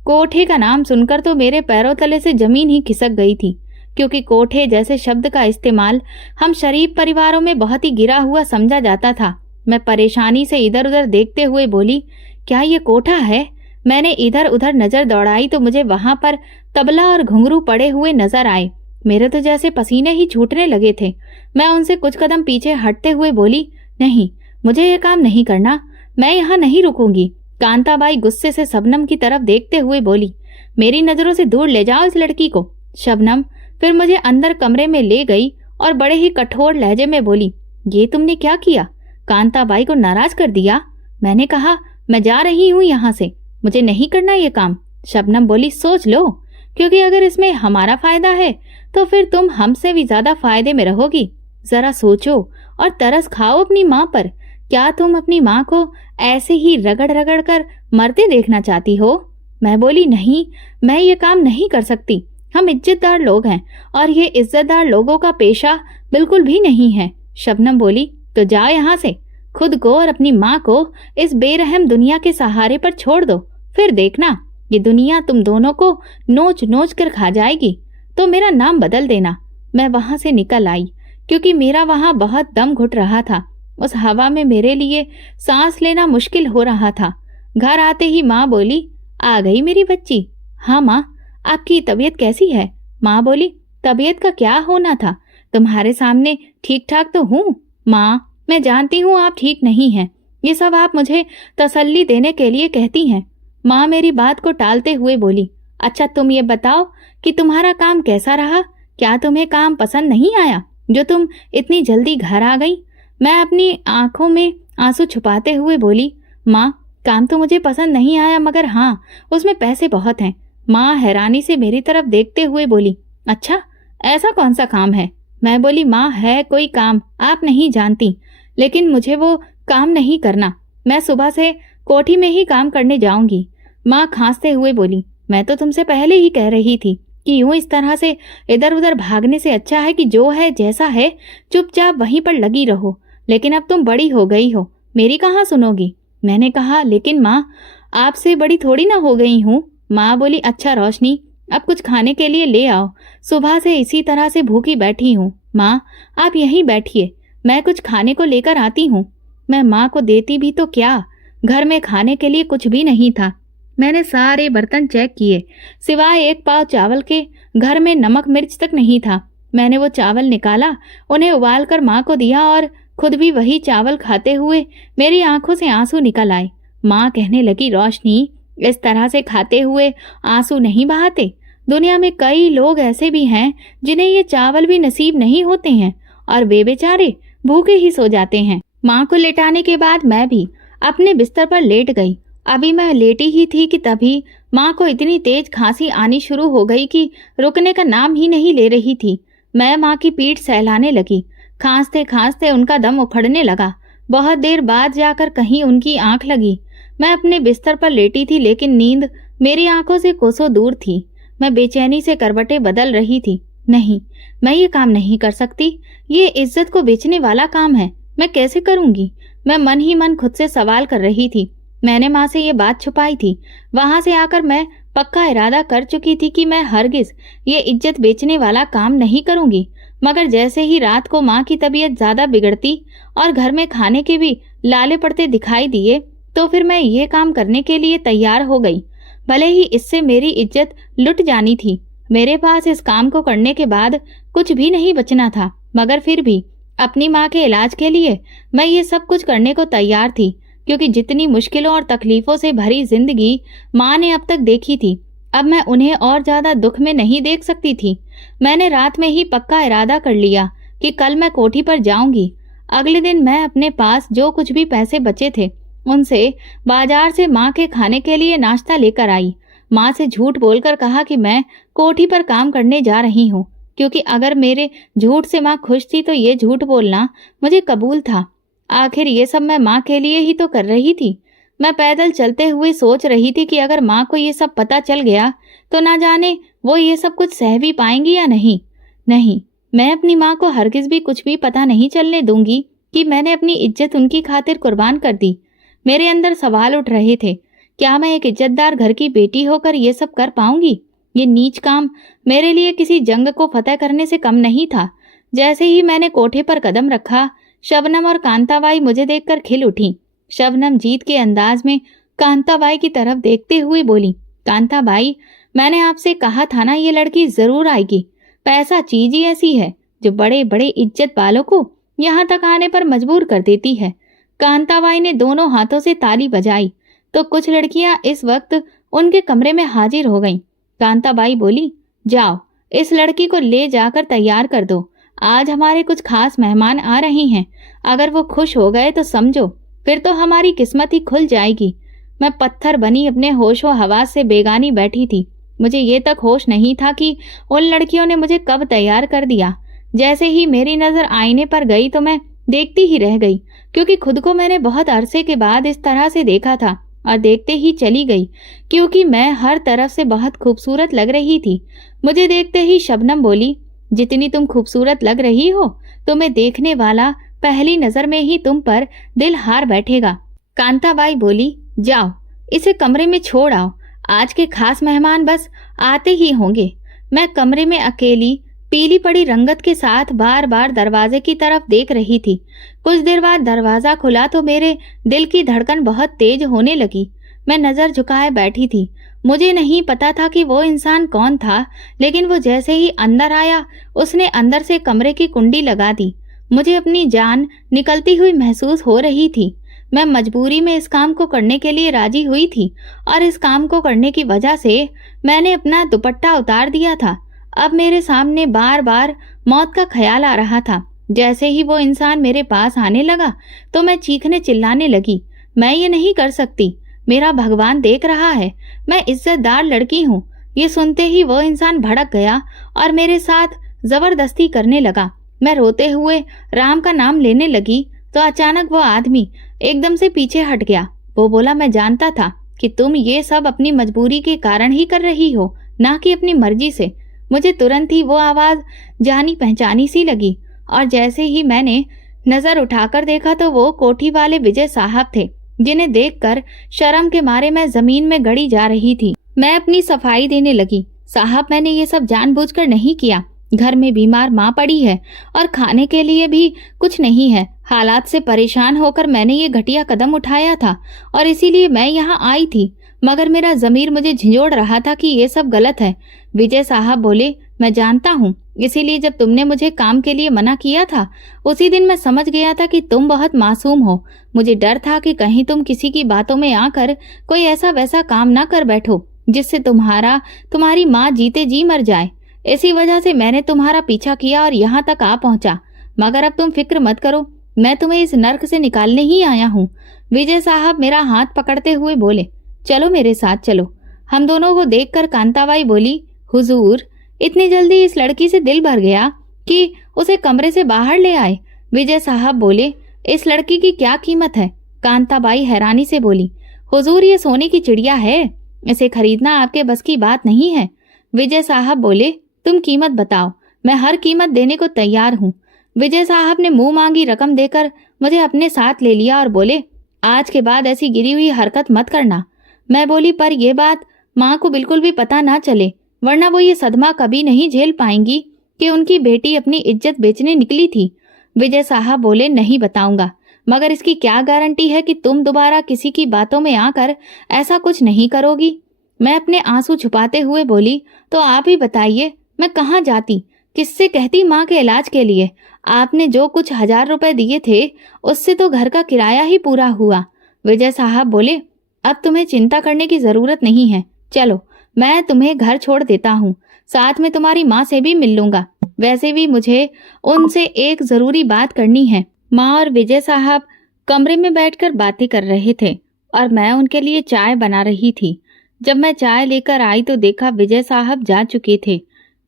कोठे का नाम सुनकर तो मेरे पैरों तले से जमीन ही खिसक गई थी, क्योंकि कोठे जैसे शब्द का इस्तेमाल हम शरीफ परिवारों में बहुत ही गिरा हुआ समझा जाता था। मैं परेशानी से इधर उधर देखते हुए बोली, क्या ये कोठा है? मैंने इधर उधर नजर दौड़ाई तो मुझे वहां पर तबला और घुंघरू पड़े हुए नजर आए। मेरे तो जैसे पसीने ही छूटने लगे थे। मैं उनसे कुछ कदम पीछे हटते हुए बोली, नहीं, मुझे ये काम नहीं करना, मैं यहाँ नहीं रुकूंगी। कांताबाई गुस्से से शबनम की तरफ देखते हुए बोली, मेरी नजरों से दूर ले जाओ इस लड़की को। शबनम फिर मुझे अंदर कमरे में ले गई और बड़े ही कठोर लहजे में बोली, ये तुमने क्या किया? कांताबाई को नाराज कर दिया? मैंने कहा, मैं जा रही हूँ यहाँ से, मुझे नहीं करना ये काम। शबनम बोली, सोच लो, क्योंकि अगर इसमें हमारा फायदा है तो फिर तुम हमसे भी ज्यादा फायदे में रहोगी। जरा सोचो और तरस खाओ अपनी माँ पर। क्या तुम अपनी माँ को ऐसे ही रगड़ रगड़ कर मरते देखना चाहती हो? मैं बोली, नहीं, मैं ये काम नहीं कर सकती। हम इज्जतदार लोग हैं और ये इज्जतदार लोगों का पेशा बिल्कुल भी नहीं है। शबनम बोली, तो जाओ यहाँ से, खुद को और अपनी माँ को इस बेरहम दुनिया के सहारे पर छोड़ दो, फिर देखना ये दुनिया तुम दोनों को नोच नोच कर खा जाएगी। तो मेरा नाम बदल देना। मैं वहां से निकल आई, क्योंकि मेरा वहां बहुत दम घुट रहा था। उस हवा में मेरे लिए सांस लेना मुश्किल हो रहा था। घर आते ही माँ बोली, आ गई मेरी बच्ची? हाँ माँ, आपकी तबीयत कैसी है? माँ बोली, तबीयत का क्या होना था, तुम्हारे सामने ठीक ठाक तो हूँ। माँ, मैं जानती हूँ आप ठीक नहीं हैं, ये सब आप मुझे तसल्ली देने के लिए कहती हैं। माँ मेरी बात को टालते हुए बोली, अच्छा तुम ये बताओ कि तुम्हारा काम कैसा रहा? क्या तुम्हें काम पसंद नहीं आया जो तुम इतनी जल्दी घर आ गई? मैं अपनी आंखों में आंसू छुपाते हुए बोली, माँ काम तो मुझे पसंद नहीं आया, मगर हाँ उसमें पैसे बहुत हैं। माँ हैरानी से मेरी तरफ देखते हुए बोली, अच्छा ऐसा कौन सा काम है? मैं बोली, माँ है कोई काम आप नहीं जानती, लेकिन मुझे वो काम नहीं करना। मैं सुबह से कोठी में ही काम करने जाऊंगी। माँ खांसते हुए बोली, मैं तो तुमसे पहले ही कह रही थी कि यूं इस तरह से इधर उधर भागने से अच्छा है कि जो है जैसा है चुपचाप वहीं पर लगी रहो। लेकिन अब तुम बड़ी हो गई हो, मेरी कहाँ सुनोगी? मैंने कहा, लेकिन माँ आपसे बड़ी थोड़ी ना हो गई हूँ। माँ बोली, अच्छा रोशनी, अब कुछ खाने के लिए ले आओ, सुबह से इसी तरह से भूखी बैठी हूँ। माँ आप यहीं बैठिए, मैं कुछ खाने को लेकर आती हूँ। मैं माँ को देती भी तो क्या, घर में खाने के लिए कुछ भी नहीं था। मैंने सारे बर्तन चेक किए, सिवाय एक पाव चावल के घर में नमक मिर्च तक नहीं था। मैंने वो चावल निकाला, उन्हें उबाल कर माँ को दिया और खुद भी वही चावल खाते हुए मेरी आंखों से आंसू निकल आए। माँ कहने लगी, रोशनी इस तरह से खाते हुए आंसू नहीं बहाते। दुनिया में कई लोग ऐसे भी हैं जिन्हें ये चावल भी नसीब नहीं होते हैं और वे बेचारे भूखे ही सो जाते हैं। माँ को लेटाने के बाद मैं भी अपने बिस्तर पर लेट गई अभी मैं लेटी ही थी कि तभी माँ को इतनी तेज खांसी आनी शुरू हो गई कि रुकने का नाम ही नहीं ले रही थी। मैं माँ की पीठ सहलाने लगी। खांसते खांसते उनका दम उखड़ने लगा। बहुत देर बाद जाकर कहीं उनकी आंख लगी। मैं अपने बिस्तर पर लेटी थी, लेकिन नींद मेरी आंखों से कोसों दूर थी। मैं बेचैनी से करवटें बदल रही थी। नहीं, मैं ये काम नहीं कर सकती। ये इज्जत को बेचने वाला काम है। मैं कैसे करूंगी? मैं मन ही मन खुद से सवाल कर रही थी। मैंने माँ से ये बात छुपाई थी। वहां से आकर मैं पक्का इरादा कर चुकी थी कि मैं हरगिज ये इज्जत बेचने वाला काम नहीं करूंगी। मगर जैसे ही रात को माँ की तबीयत ज्यादा बिगड़ती और घर में खाने के भी लाले पड़ते दिखाई दिए, तो फिर मैं ये काम करने के लिए तैयार हो गई। भले ही इससे मेरी इज्जत लुट जानी थी। मेरे पास इस काम को करने के बाद कुछ भी नहीं बचना था, मगर फिर भी अपनी माँ के इलाज के लिए मैं ये सब कुछ करने को तैयार थी, क्योंकि जितनी मुश्किलों और तकलीफों से भरी जिंदगी माँ ने अब तक देखी थी, अब मैं उन्हें और ज्यादा दुख में नहीं देख सकती थी। मैंने रात में ही पक्का इरादा कर लिया कि कल मैं कोठी पर जाऊंगी। अगले दिन मैं अपने पास जो कुछ भी पैसे बचे थे उनसे बाजार से माँ के खाने के लिए नाश्ता लेकर आई। माँ से झूठ बोलकर कहा कि मैं कोठी पर काम करने जा रही हूँ, क्योंकि अगर मेरे झूठ से माँ खुश थी तो ये झूठ बोलना मुझे कबूल था। आखिर ये सब मैं माँ के लिए ही तो कर रही थी। मैं पैदल चलते हुए सोच रही थी कि अगर माँ को ये सब पता चल गया तो ना जाने वो ये सब कुछ सह भी पाएंगी या नहीं। नहीं, मैं अपनी माँ को हरगिज भी कुछ भी पता नहीं चलने दूंगी कि मैंने अपनी इज्जत उनकी खातिर कुर्बान कर दी। मेरे अंदर सवाल उठ रहे थे, क्या मैं एक इज्जतदार घर की बेटी होकर ये सब कर पाऊंगी? ये नीच काम मेरे लिए किसी जंग को फतेह करने से कम नहीं था। जैसे ही मैंने कोठे पर कदम रखा, शबनम और कांताबाई मुझे देखकर खिल उठी। शबनम जीत के अंदाज में कांताबाई की तरफ देखते हुए बोली, कांताबाई, मैंने आपसे कहा था ना, ये लड़की जरूर आएगी। पैसा चीज ही ऐसी है जो बड़े बड़े इज्जत वालों को यहाँ तक आने पर मजबूर कर देती है। कांताबाई ने दोनों हाथों से ताली बजाई तो कुछ लड़कियां इस वक्त उनके कमरे में हाजिर हो गईं। कांताबाई बोली, जाओ इस लड़की को ले जाकर तैयार कर दो। आज हमारे कुछ खास मेहमान आ रहे हैं। अगर वो खुश हो गए तो समझो फिर तो हमारी किस्मत ही खुल जाएगी। मैं पत्थर बनी अपने होशो हवास से बेगानी बैठी थी। मुझे ये तक होश नहीं था कि उन लड़कियों ने मुझे कब तैयार कर दिया। जैसे ही मेरी नजर आईने पर गई तो मैं देखती ही रह गई, क्योंकि खुद को मैंने बहुत अरसे के बाद इस तरह से देखा था और देखते ही चली गई, क्योंकि मैं हर तरफ से बहुत खूबसूरत लग रही थी। मुझे देखते ही शबनम बोली, जितनी तुम खूबसूरत लग रही हो तुम्हें देखने वाला पहली नजर में ही तुम पर दिल हार बैठेगा। कांताबाई बोली, जाओ इसे कमरे में छोड़ आओ। आज के खास मेहमान बस आते ही होंगे। मैं कमरे में अकेली पीली पड़ी रंगत के साथ बार बार दरवाजे की तरफ देख रही थी। कुछ देर बाद दरवाजा खुला तो मेरे दिल की धड़कन बहुत तेज होने लगी। मैं नजर झुकाए बैठी थी। मुझे नहीं पता था कि वो इंसान कौन था, लेकिन वो जैसे ही अंदर आया उसने अंदर से कमरे की कुंडी लगा दी। मुझे अपनी जान निकलती हुई महसूस हो रही थी। मैं मजबूरी में इस काम को करने के लिए राजी हुई थी और इस काम को करने की वजह से मैंने अपना दुपट्टा उतार दिया था। अब मेरे सामने बार बार मौत का ख्याल आ रहा था। जैसे ही वो इंसान मेरे पास आने लगा तो मैं चीखने चिल्लाने लगी, मैं ये नहीं कर सकती, मेरा भगवान देख रहा है, मैं इज्जतदार लड़की हूँ। ये सुनते ही वो इंसान भड़क गया और मेरे साथ जबरदस्ती करने लगा। मैं रोते हुए राम का नाम लेने लगी तो अचानक वो आदमी एकदम से पीछे हट गया। वो बोला, मैं जानता था कि तुम ये सब अपनी मजबूरी के कारण ही कर रही हो, ना कि अपनी मर्जी से। मुझे तुरंत ही वो आवाज जानी पहचानी सी लगी और जैसे ही मैंने नजर उठाकर देखा तो वो कोठी वाले विजय साहब थे, जिन्हें देखकर शर्म के मारे मैं जमीन में गड़ी जा रही थी। मैं अपनी सफाई देने लगी। साहब, मैंने ये सब जानबूझकर नहीं किया। घर में बीमार माँ पड़ी है और खाने के लिए भी कुछ नहीं है। हालात से परेशान होकर मैंने ये घटिया कदम उठाया था और इसीलिए मैं यहाँ आई थी, मगर मेरा जमीर मुझे झिंझोड़ रहा था कि ये सब गलत है। विजय साहब बोले, मैं जानता हूँ, इसीलिए जब तुमने मुझे काम के लिए मना किया था उसी दिन मैं समझ गया था कि तुम बहुत मासूम हो। मुझे डर था कि कहीं तुम किसी की बातों में आकर कोई ऐसा वैसा काम ना कर बैठो जिससे तुम्हारी माँ जीते जी मर जाए। इसी वजह से मैंने तुम्हारा पीछा किया और यहाँ तक आ पहुंचा। मगर अब तुम फिक्र मत करो, मैं तुम्हें इस नर्क से निकालने ही आया हूँ। विजय साहब मेरा हाथ पकड़ते हुए बोले, चलो मेरे साथ चलो। हम दोनों को देखकर कांताबाई बोली, हुजूर, इतनी जल्दी इस लड़की से दिल भर गया कि उसे कमरे से बाहर ले आए। विजय साहब बोले, इस लड़की की क्या कीमत है? कांताबाई हैरानी से बोली, हुजूर, ये सोने की चिड़िया है, इसे खरीदना आपके बस की बात नहीं है। विजय साहब बोले, तुम कीमत बताओ, मैं हर कीमत देने को तैयार हूँ। विजय साहब ने मुंह मांगी रकम देकर मुझे अपने साथ ले लिया और बोले, आज के बाद ऐसी गिरी हुई हरकत मत करना। मैं बोली, पर यह बात माँ को बिल्कुल भी पता ना चले, वरना वो ये सदमा कभी नहीं झेल पाएंगी कि उनकी बेटी अपनी इज्जत बेचने निकली थी। विजय साहब बोले, नहीं बताऊंगा, मगर इसकी क्या गारंटी है कि तुम दोबारा किसी की बातों में आकर ऐसा कुछ नहीं करोगी? मैं अपने आंसू छुपाते हुए बोली, तो आप ही बताइए, मैं कहाँ जाती, किससे कहती माँ के इलाज के लिए? आपने जो कुछ 1000 रुपए दिए थे उससे तो घर का किराया ही पूरा हुआ। विजय साहब बोले, अब तुम्हें चिंता करने की जरूरत नहीं है, चलो मैं तुम्हें घर छोड़ देता हूँ, साथ में तुम्हारी माँ से भी मिल लूंगा। वैसे भी मुझे उनसे एक जरूरी बात करनी है। माँ और विजय साहब कमरे में बैठकर बातें कर रहे थे और मैं उनके लिए चाय बना रही थी। जब मैं चाय लेकर आई तो देखा विजय साहब जा चुके थे।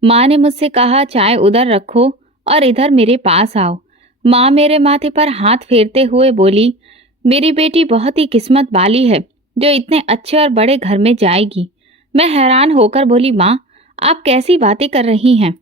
माँ ने मुझसे कहा, चाय उधर रखो और इधर मेरे पास आओ। माँ मेरे माथे पर हाथ फेरते हुए बोली, मेरी बेटी बहुत ही किस्मत वाली है जो इतने अच्छे और बड़े घर में जाएगी। मैं हैरान होकर बोली, माँ आप कैसी बातें कर रही हैं,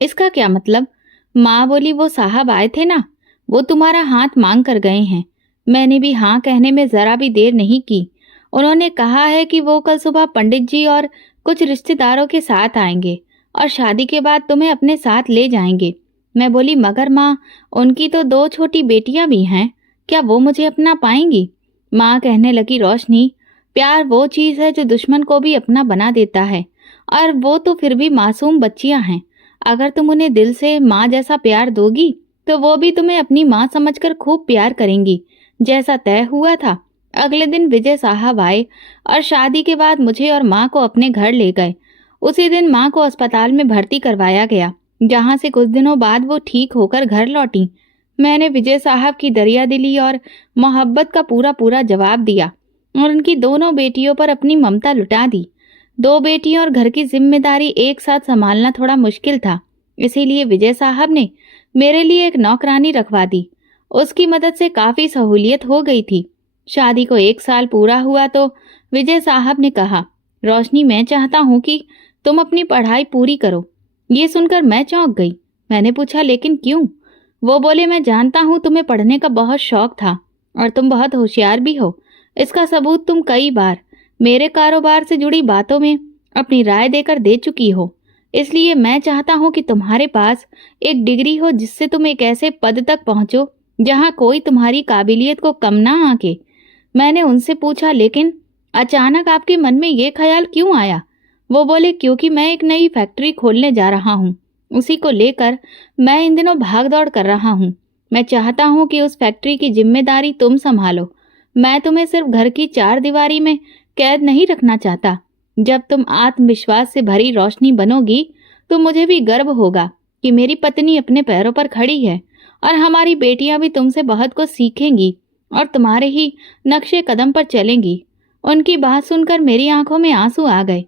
इसका क्या मतलब? माँ बोली, वो साहब आए थे ना, वो तुम्हारा हाथ मांग कर गए हैं। मैंने भी हाँ कहने में जरा भी देर नहीं की। उन्होंने कहा है कि वो कल सुबह पंडित जी और कुछ रिश्तेदारों के साथ आएंगे और शादी के बाद तुम्हें अपने साथ ले जाएंगे। मैं बोली, मगर माँ, उनकी तो 2 छोटी बेटियां भी हैं, क्या वो मुझे अपना पाएंगी? माँ कहने लगी, रोशनी, प्यार वो चीज है जो दुश्मन को भी अपना बना देता है, और वो तो फिर भी मासूम बच्चियां हैं। अगर तुम उन्हें दिल से माँ जैसा प्यार दोगी तो वो भी तुम्हें अपनी माँ समझकर खूब प्यार करेंगी, जैसा तय हुआ था। अगले दिन विजय साहब आए और शादी के बाद मुझे और माँ को अपने घर ले गए। उसी दिन माँ को अस्पताल में भर्ती करवाया गया, जहाँ से कुछ दिनों बाद वो ठीक होकर घर लौटी। मैंने विजय साहब की दरियादिली और मोहब्बत का पूरा पूरा जवाब दिया और उनकी दोनों बेटियों पर अपनी ममता लुटा दी। 2 बेटियों और घर की जिम्मेदारी एक साथ संभालना थोड़ा मुश्किल था, इसीलिए विजय साहब ने मेरे लिए एक नौकरानी रखवा दी। उसकी मदद से काफी सहूलियत हो गई थी। शादी को 1 साल पूरा हुआ तो विजय साहब ने कहा, रोशनी, मैं चाहता हूँ कि तुम अपनी पढ़ाई पूरी करो। ये सुनकर मैं चौंक गई। मैंने पूछा, लेकिन क्यों? वो बोले, मैं जानता हूँ तुम्हें पढ़ने का बहुत शौक था और तुम बहुत होशियार भी हो। इसका सबूत तुम कई बार मेरे कारोबार से जुड़ी बातों में अपनी राय देकर दे चुकी हो। इसलिए मैं चाहता हूँ कि तुम्हारे पास एक डिग्री हो जिससे तुम एक ऐसे पद तक पहुंचो जहाँ कोई तुम्हारी काबिलियत को कम ना आके। मैंने उनसे पूछा, लेकिन अचानक आपके मन में ये ख्याल क्यों आया? वो बोले, क्योंकि मैं एक नई फैक्ट्री खोलने जा रहा हूँ, उसी को लेकर मैं इन दिनों भाग दौड़ कर रहा हूँ। मैं चाहता हूँ कि उस फैक्ट्री की जिम्मेदारी तुम संभालो। मैं तुम्हें सिर्फ घर की 4 दीवारी में कैद नहीं रखना चाहता। जब तुम आत्मविश्वास से भरी रोशनी बनोगी तो मुझे भी गर्व होगा कि मेरी पत्नी अपने पैरों पर खड़ी है और हमारी बेटियां भी तुमसे बहुत कुछ सीखेंगी और तुम्हारे ही नक्शे कदम पर चलेंगी। उनकी बात सुनकर मेरी आंखों में आंसू आ गए।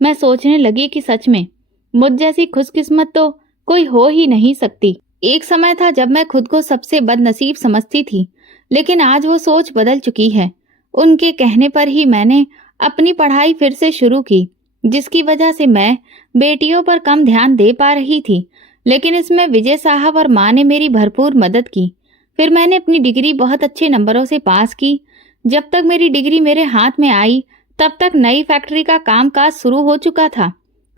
मैं सोचने लगी कि सच में मुझ जैसी खुशकिस्मत तो कोई हो ही नहीं सकती। एक समय था जब मैं खुद को सबसे बदनसीब समझती थी, लेकिन आज वो सोच बदल चुकी है। उनके कहने पर ही मैंने अपनी पढ़ाई फिर से शुरू की, जिसकी वजह से मैं बेटियों पर कम ध्यान दे पा रही थी, लेकिन इसमें विजय साहब और माँ ने मेरी भरपूर मदद की। फिर मैंने अपनी डिग्री बहुत अच्छे नंबरों से पास की। जब तक मेरी डिग्री मेरे हाथ में आई तब तक नई फैक्ट्री का कामकाज शुरू हो चुका था।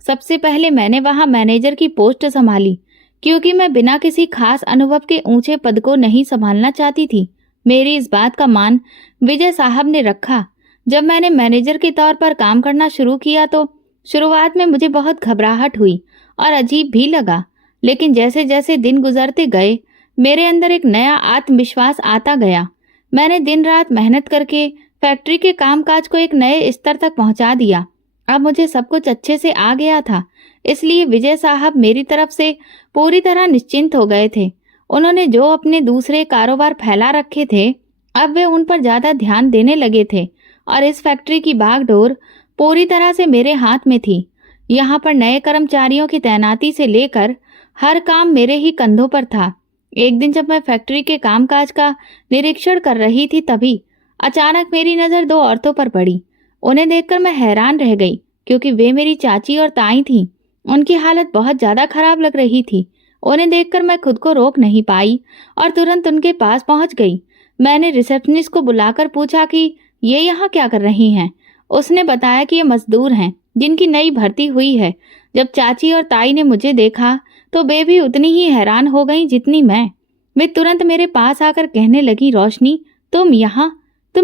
सबसे पहले मैंने वहां मैनेजर की पोस्ट संभाली, क्योंकि मैं बिना किसी खास अनुभव के ऊंचे पद को नहीं संभालना चाहती थी। मेरी इस बात का मान विजय साहब ने रखा। जब मैंने मैनेजर के तौर पर काम करना शुरू किया तो शुरुआत में मुझे बहुत घबराहट हुई और अजीब भी लगा, लेकिन जैसे जैसे दिन गुजरते गए मेरे अंदर एक नया आत्मविश्वास आता गया। मैंने दिन रात मेहनत करके फैक्ट्री के कामकाज को एक नए स्तर तक पहुंचा दिया। अब मुझे सब कुछ अच्छे से आ गया था, इसलिए विजय साहब मेरी तरफ से पूरी तरह निश्चिंत हो गए थे। उन्होंने जो अपने दूसरे कारोबार फैला रखे थे अब वे उन पर ज्यादा ध्यान देने लगे थे और इस फैक्ट्री की बागडोर पूरी तरह से मेरे हाथ में थी। यहाँ पर नए कर्मचारियों की तैनाती से लेकर हर काम मेरे ही कंधों पर था। एक दिन जब मैं फैक्ट्री के कामकाज का निरीक्षण कर रही थी, तभी अचानक मेरी नज़र दो औरतों पर पड़ी। उन्हें देखकर मैं हैरान रह गई, क्योंकि वे मेरी चाची और ताई थीं। उनकी हालत बहुत ज़्यादा खराब लग रही थी। उन्हें देखकर मैं खुद को रोक नहीं पाई और तुरंत उनके पास पहुंच गई। मैंने रिसेप्शनिस्ट को बुलाकर पूछा कि ये यहाँ क्या कर रही हैं। उसने बताया कि ये मजदूर हैं जिनकी नई भर्ती हुई है। जब चाची और ताई ने मुझे देखा तो वे भी उतनी ही हैरान हो गईं जितनी मैं। वे तुरंत मेरे पास आकर कहने लगी, रोशनी, तुम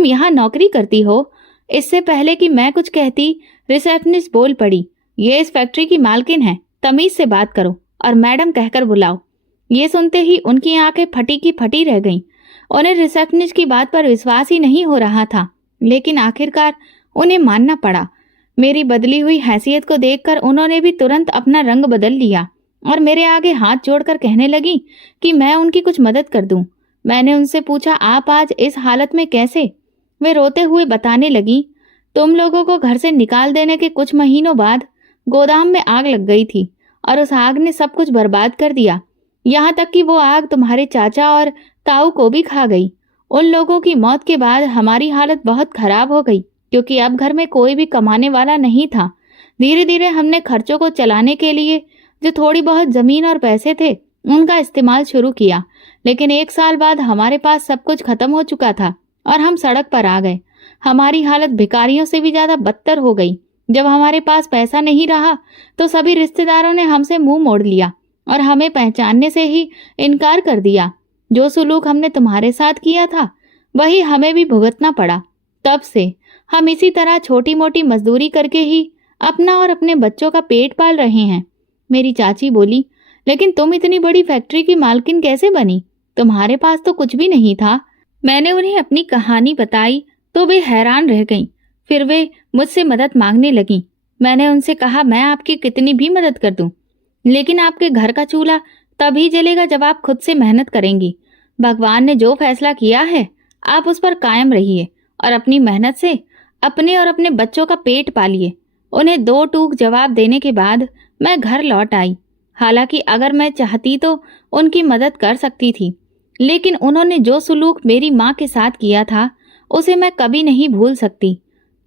यहाँ नौकरी करती हो? इससे पहले कि मैं कुछ कहती, रिसेप्शनिस्ट बोल पड़ी, ये इस फैक्ट्री की मालकिन है, तमीज से बात करो और मैडम कहकर बुलाओ। ये सुनते ही उनकी आंखें फटी की फटी रह गईं। उन्हें रिसेप्शनिस्ट की बात पर विश्वास ही नहीं हो रहा था, लेकिन आखिरकार उन्हें मानना पड़ा। मेरी बदली हुई हैसियत को देखकर उन्होंने भी तुरंत अपना रंग बदल लिया और मेरे आगे हाथ जोड़कर कहने लगी कि मैं उनकी कुछ मदद कर दूं। मैंने उनसे पूछा, आप आज इस हालत में कैसे? वे रोते हुए बताने लगी, तुम लोगों को घर से निकाल देने के कुछ महीनों बाद गोदाम में आग लग गई थी और उस आग ने सब कुछ बर्बाद कर दिया। यहाँ तक कि वो आग तुम्हारे चाचा और ताऊ को भी खा गई। उन लोगों की मौत के बाद हमारी हालत बहुत खराब हो गई, क्योंकि अब घर में कोई भी कमाने वाला नहीं था। धीरे धीरे हमने खर्चों को चलाने के लिए जो थोड़ी बहुत जमीन और पैसे थे उनका इस्तेमाल शुरू किया, लेकिन 1 साल बाद हमारे पास सब कुछ खत्म हो चुका था और हम सड़क पर आ गए। हमारी हालत भिखारियों से भी ज्यादा बदतर हो गई। जब हमारे पास पैसा नहीं रहा तो सभी रिश्तेदारों ने हमसे मुंह मोड़ लिया और हमें पहचानने से ही इनकार कर दिया। जो सुलूक हमने तुम्हारे साथ किया था वही हमें भी भुगतना पड़ा। तब से हम इसी तरह छोटी मोटी मजदूरी करके ही अपना और अपने बच्चों का पेट पाल रहे हैं। मेरी चाची बोली, लेकिन तुम इतनी बड़ी फैक्ट्री की मालकिन कैसे बनी? तुम्हारे पास तो कुछ भी नहीं था। मैंने उन्हें अपनी कहानी बताई तो वे हैरान रह गईं। फिर वे मुझसे मदद मांगने लगीं। मैंने उनसे कहा, मैं आपकी कितनी भी मदद कर दूं, लेकिन आपके घर का चूल्हा तभी जलेगा जब आप खुद से मेहनत करेंगी। भगवान ने जो फैसला किया है आप उस पर कायम रहिए और अपनी मेहनत से अपने और अपने बच्चों का पेट पालिए। उन्हें 2 टूक जवाब देने के बाद मैं घर लौट आई। हालांकि अगर मैं चाहती तो उनकी मदद कर सकती थी, लेकिन उन्होंने जो सुलूक मेरी माँ के साथ किया था उसे मैं कभी नहीं भूल सकती।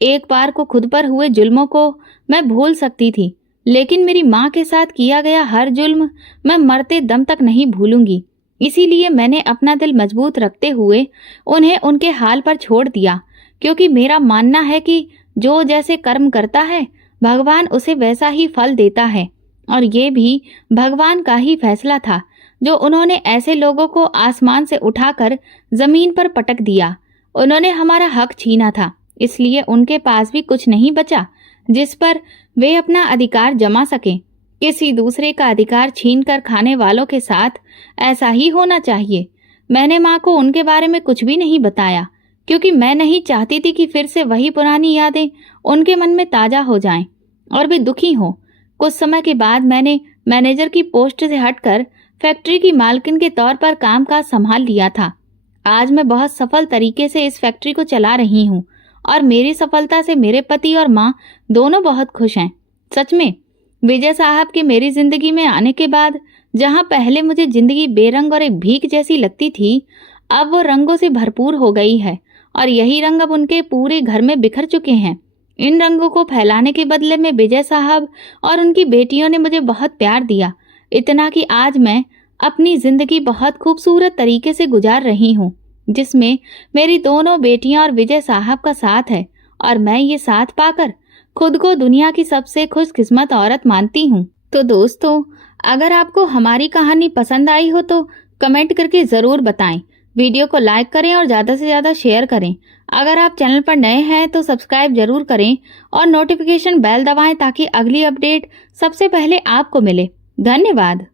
एक बार को खुद पर हुए जुल्मों को मैं भूल सकती थी, लेकिन मेरी माँ के साथ किया गया हर जुल्म मैं मरते दम तक नहीं भूलूंगी। इसीलिए मैंने अपना दिल मजबूत रखते हुए उन्हें उनके हाल पर छोड़ दिया, क्योंकि मेरा मानना है कि जो जैसे कर्म करता है भगवान उसे वैसा ही फल देता है। और ये भी भगवान का ही फैसला था जो उन्होंने ऐसे लोगों को आसमान से उठाकर जमीन पर पटक दिया। उन्होंने हमारा हक छीना था, इसलिए उनके पास भी कुछ नहीं बचा जिस पर वे अपना अधिकार जमा सकें। किसी दूसरे का अधिकार छीन कर खाने वालों के साथ ऐसा ही होना चाहिए। मैंने माँ को उनके बारे में कुछ भी नहीं बताया, क्योंकि मैं नहीं चाहती थी कि फिर से वही पुरानी यादें उनके मन में ताजा हो जाएं और वे दुखी हों। कुछ समय के बाद मैंने मैनेजर की पोस्ट से हटकर फैक्ट्री की मालकिन के तौर पर कामकाज संभाल लिया था। आज मैं बहुत सफल तरीके से इस फैक्ट्री को चला रही हूँ और मेरी सफलता से मेरे पति और माँ दोनों बहुत खुश हैं। सच में विजय साहब के मेरी जिंदगी में आने के बाद जहाँ पहले मुझे जिंदगी बेरंग और एक भीख जैसी लगती थी, अब वो रंगों से भरपूर हो गई है और यही रंग अब उनके पूरे घर में बिखर चुके हैं। इन रंगों को फैलाने के बदले में विजय साहब और उनकी बेटियों ने मुझे बहुत प्यार दिया, इतना कि आज मैं अपनी जिंदगी बहुत खूबसूरत तरीके से गुजार रही हूँ, जिसमें मेरी दोनों बेटियां और विजय साहब का साथ है। और मैं ये साथ पाकर खुद को दुनिया की सबसे खुशकिस्मत औरत मानती हूँ। तो दोस्तों, अगर आपको हमारी कहानी पसंद आई हो तो कमेंट करके ज़रूर बताएं। वीडियो को लाइक करें और ज़्यादा से ज़्यादा शेयर करें। अगर आप चैनल पर नए हैं तो सब्सक्राइब जरूर करें और नोटिफिकेशन बेल दबाएं ताकि अगली अपडेट सबसे पहले आपको मिले। धन्यवाद।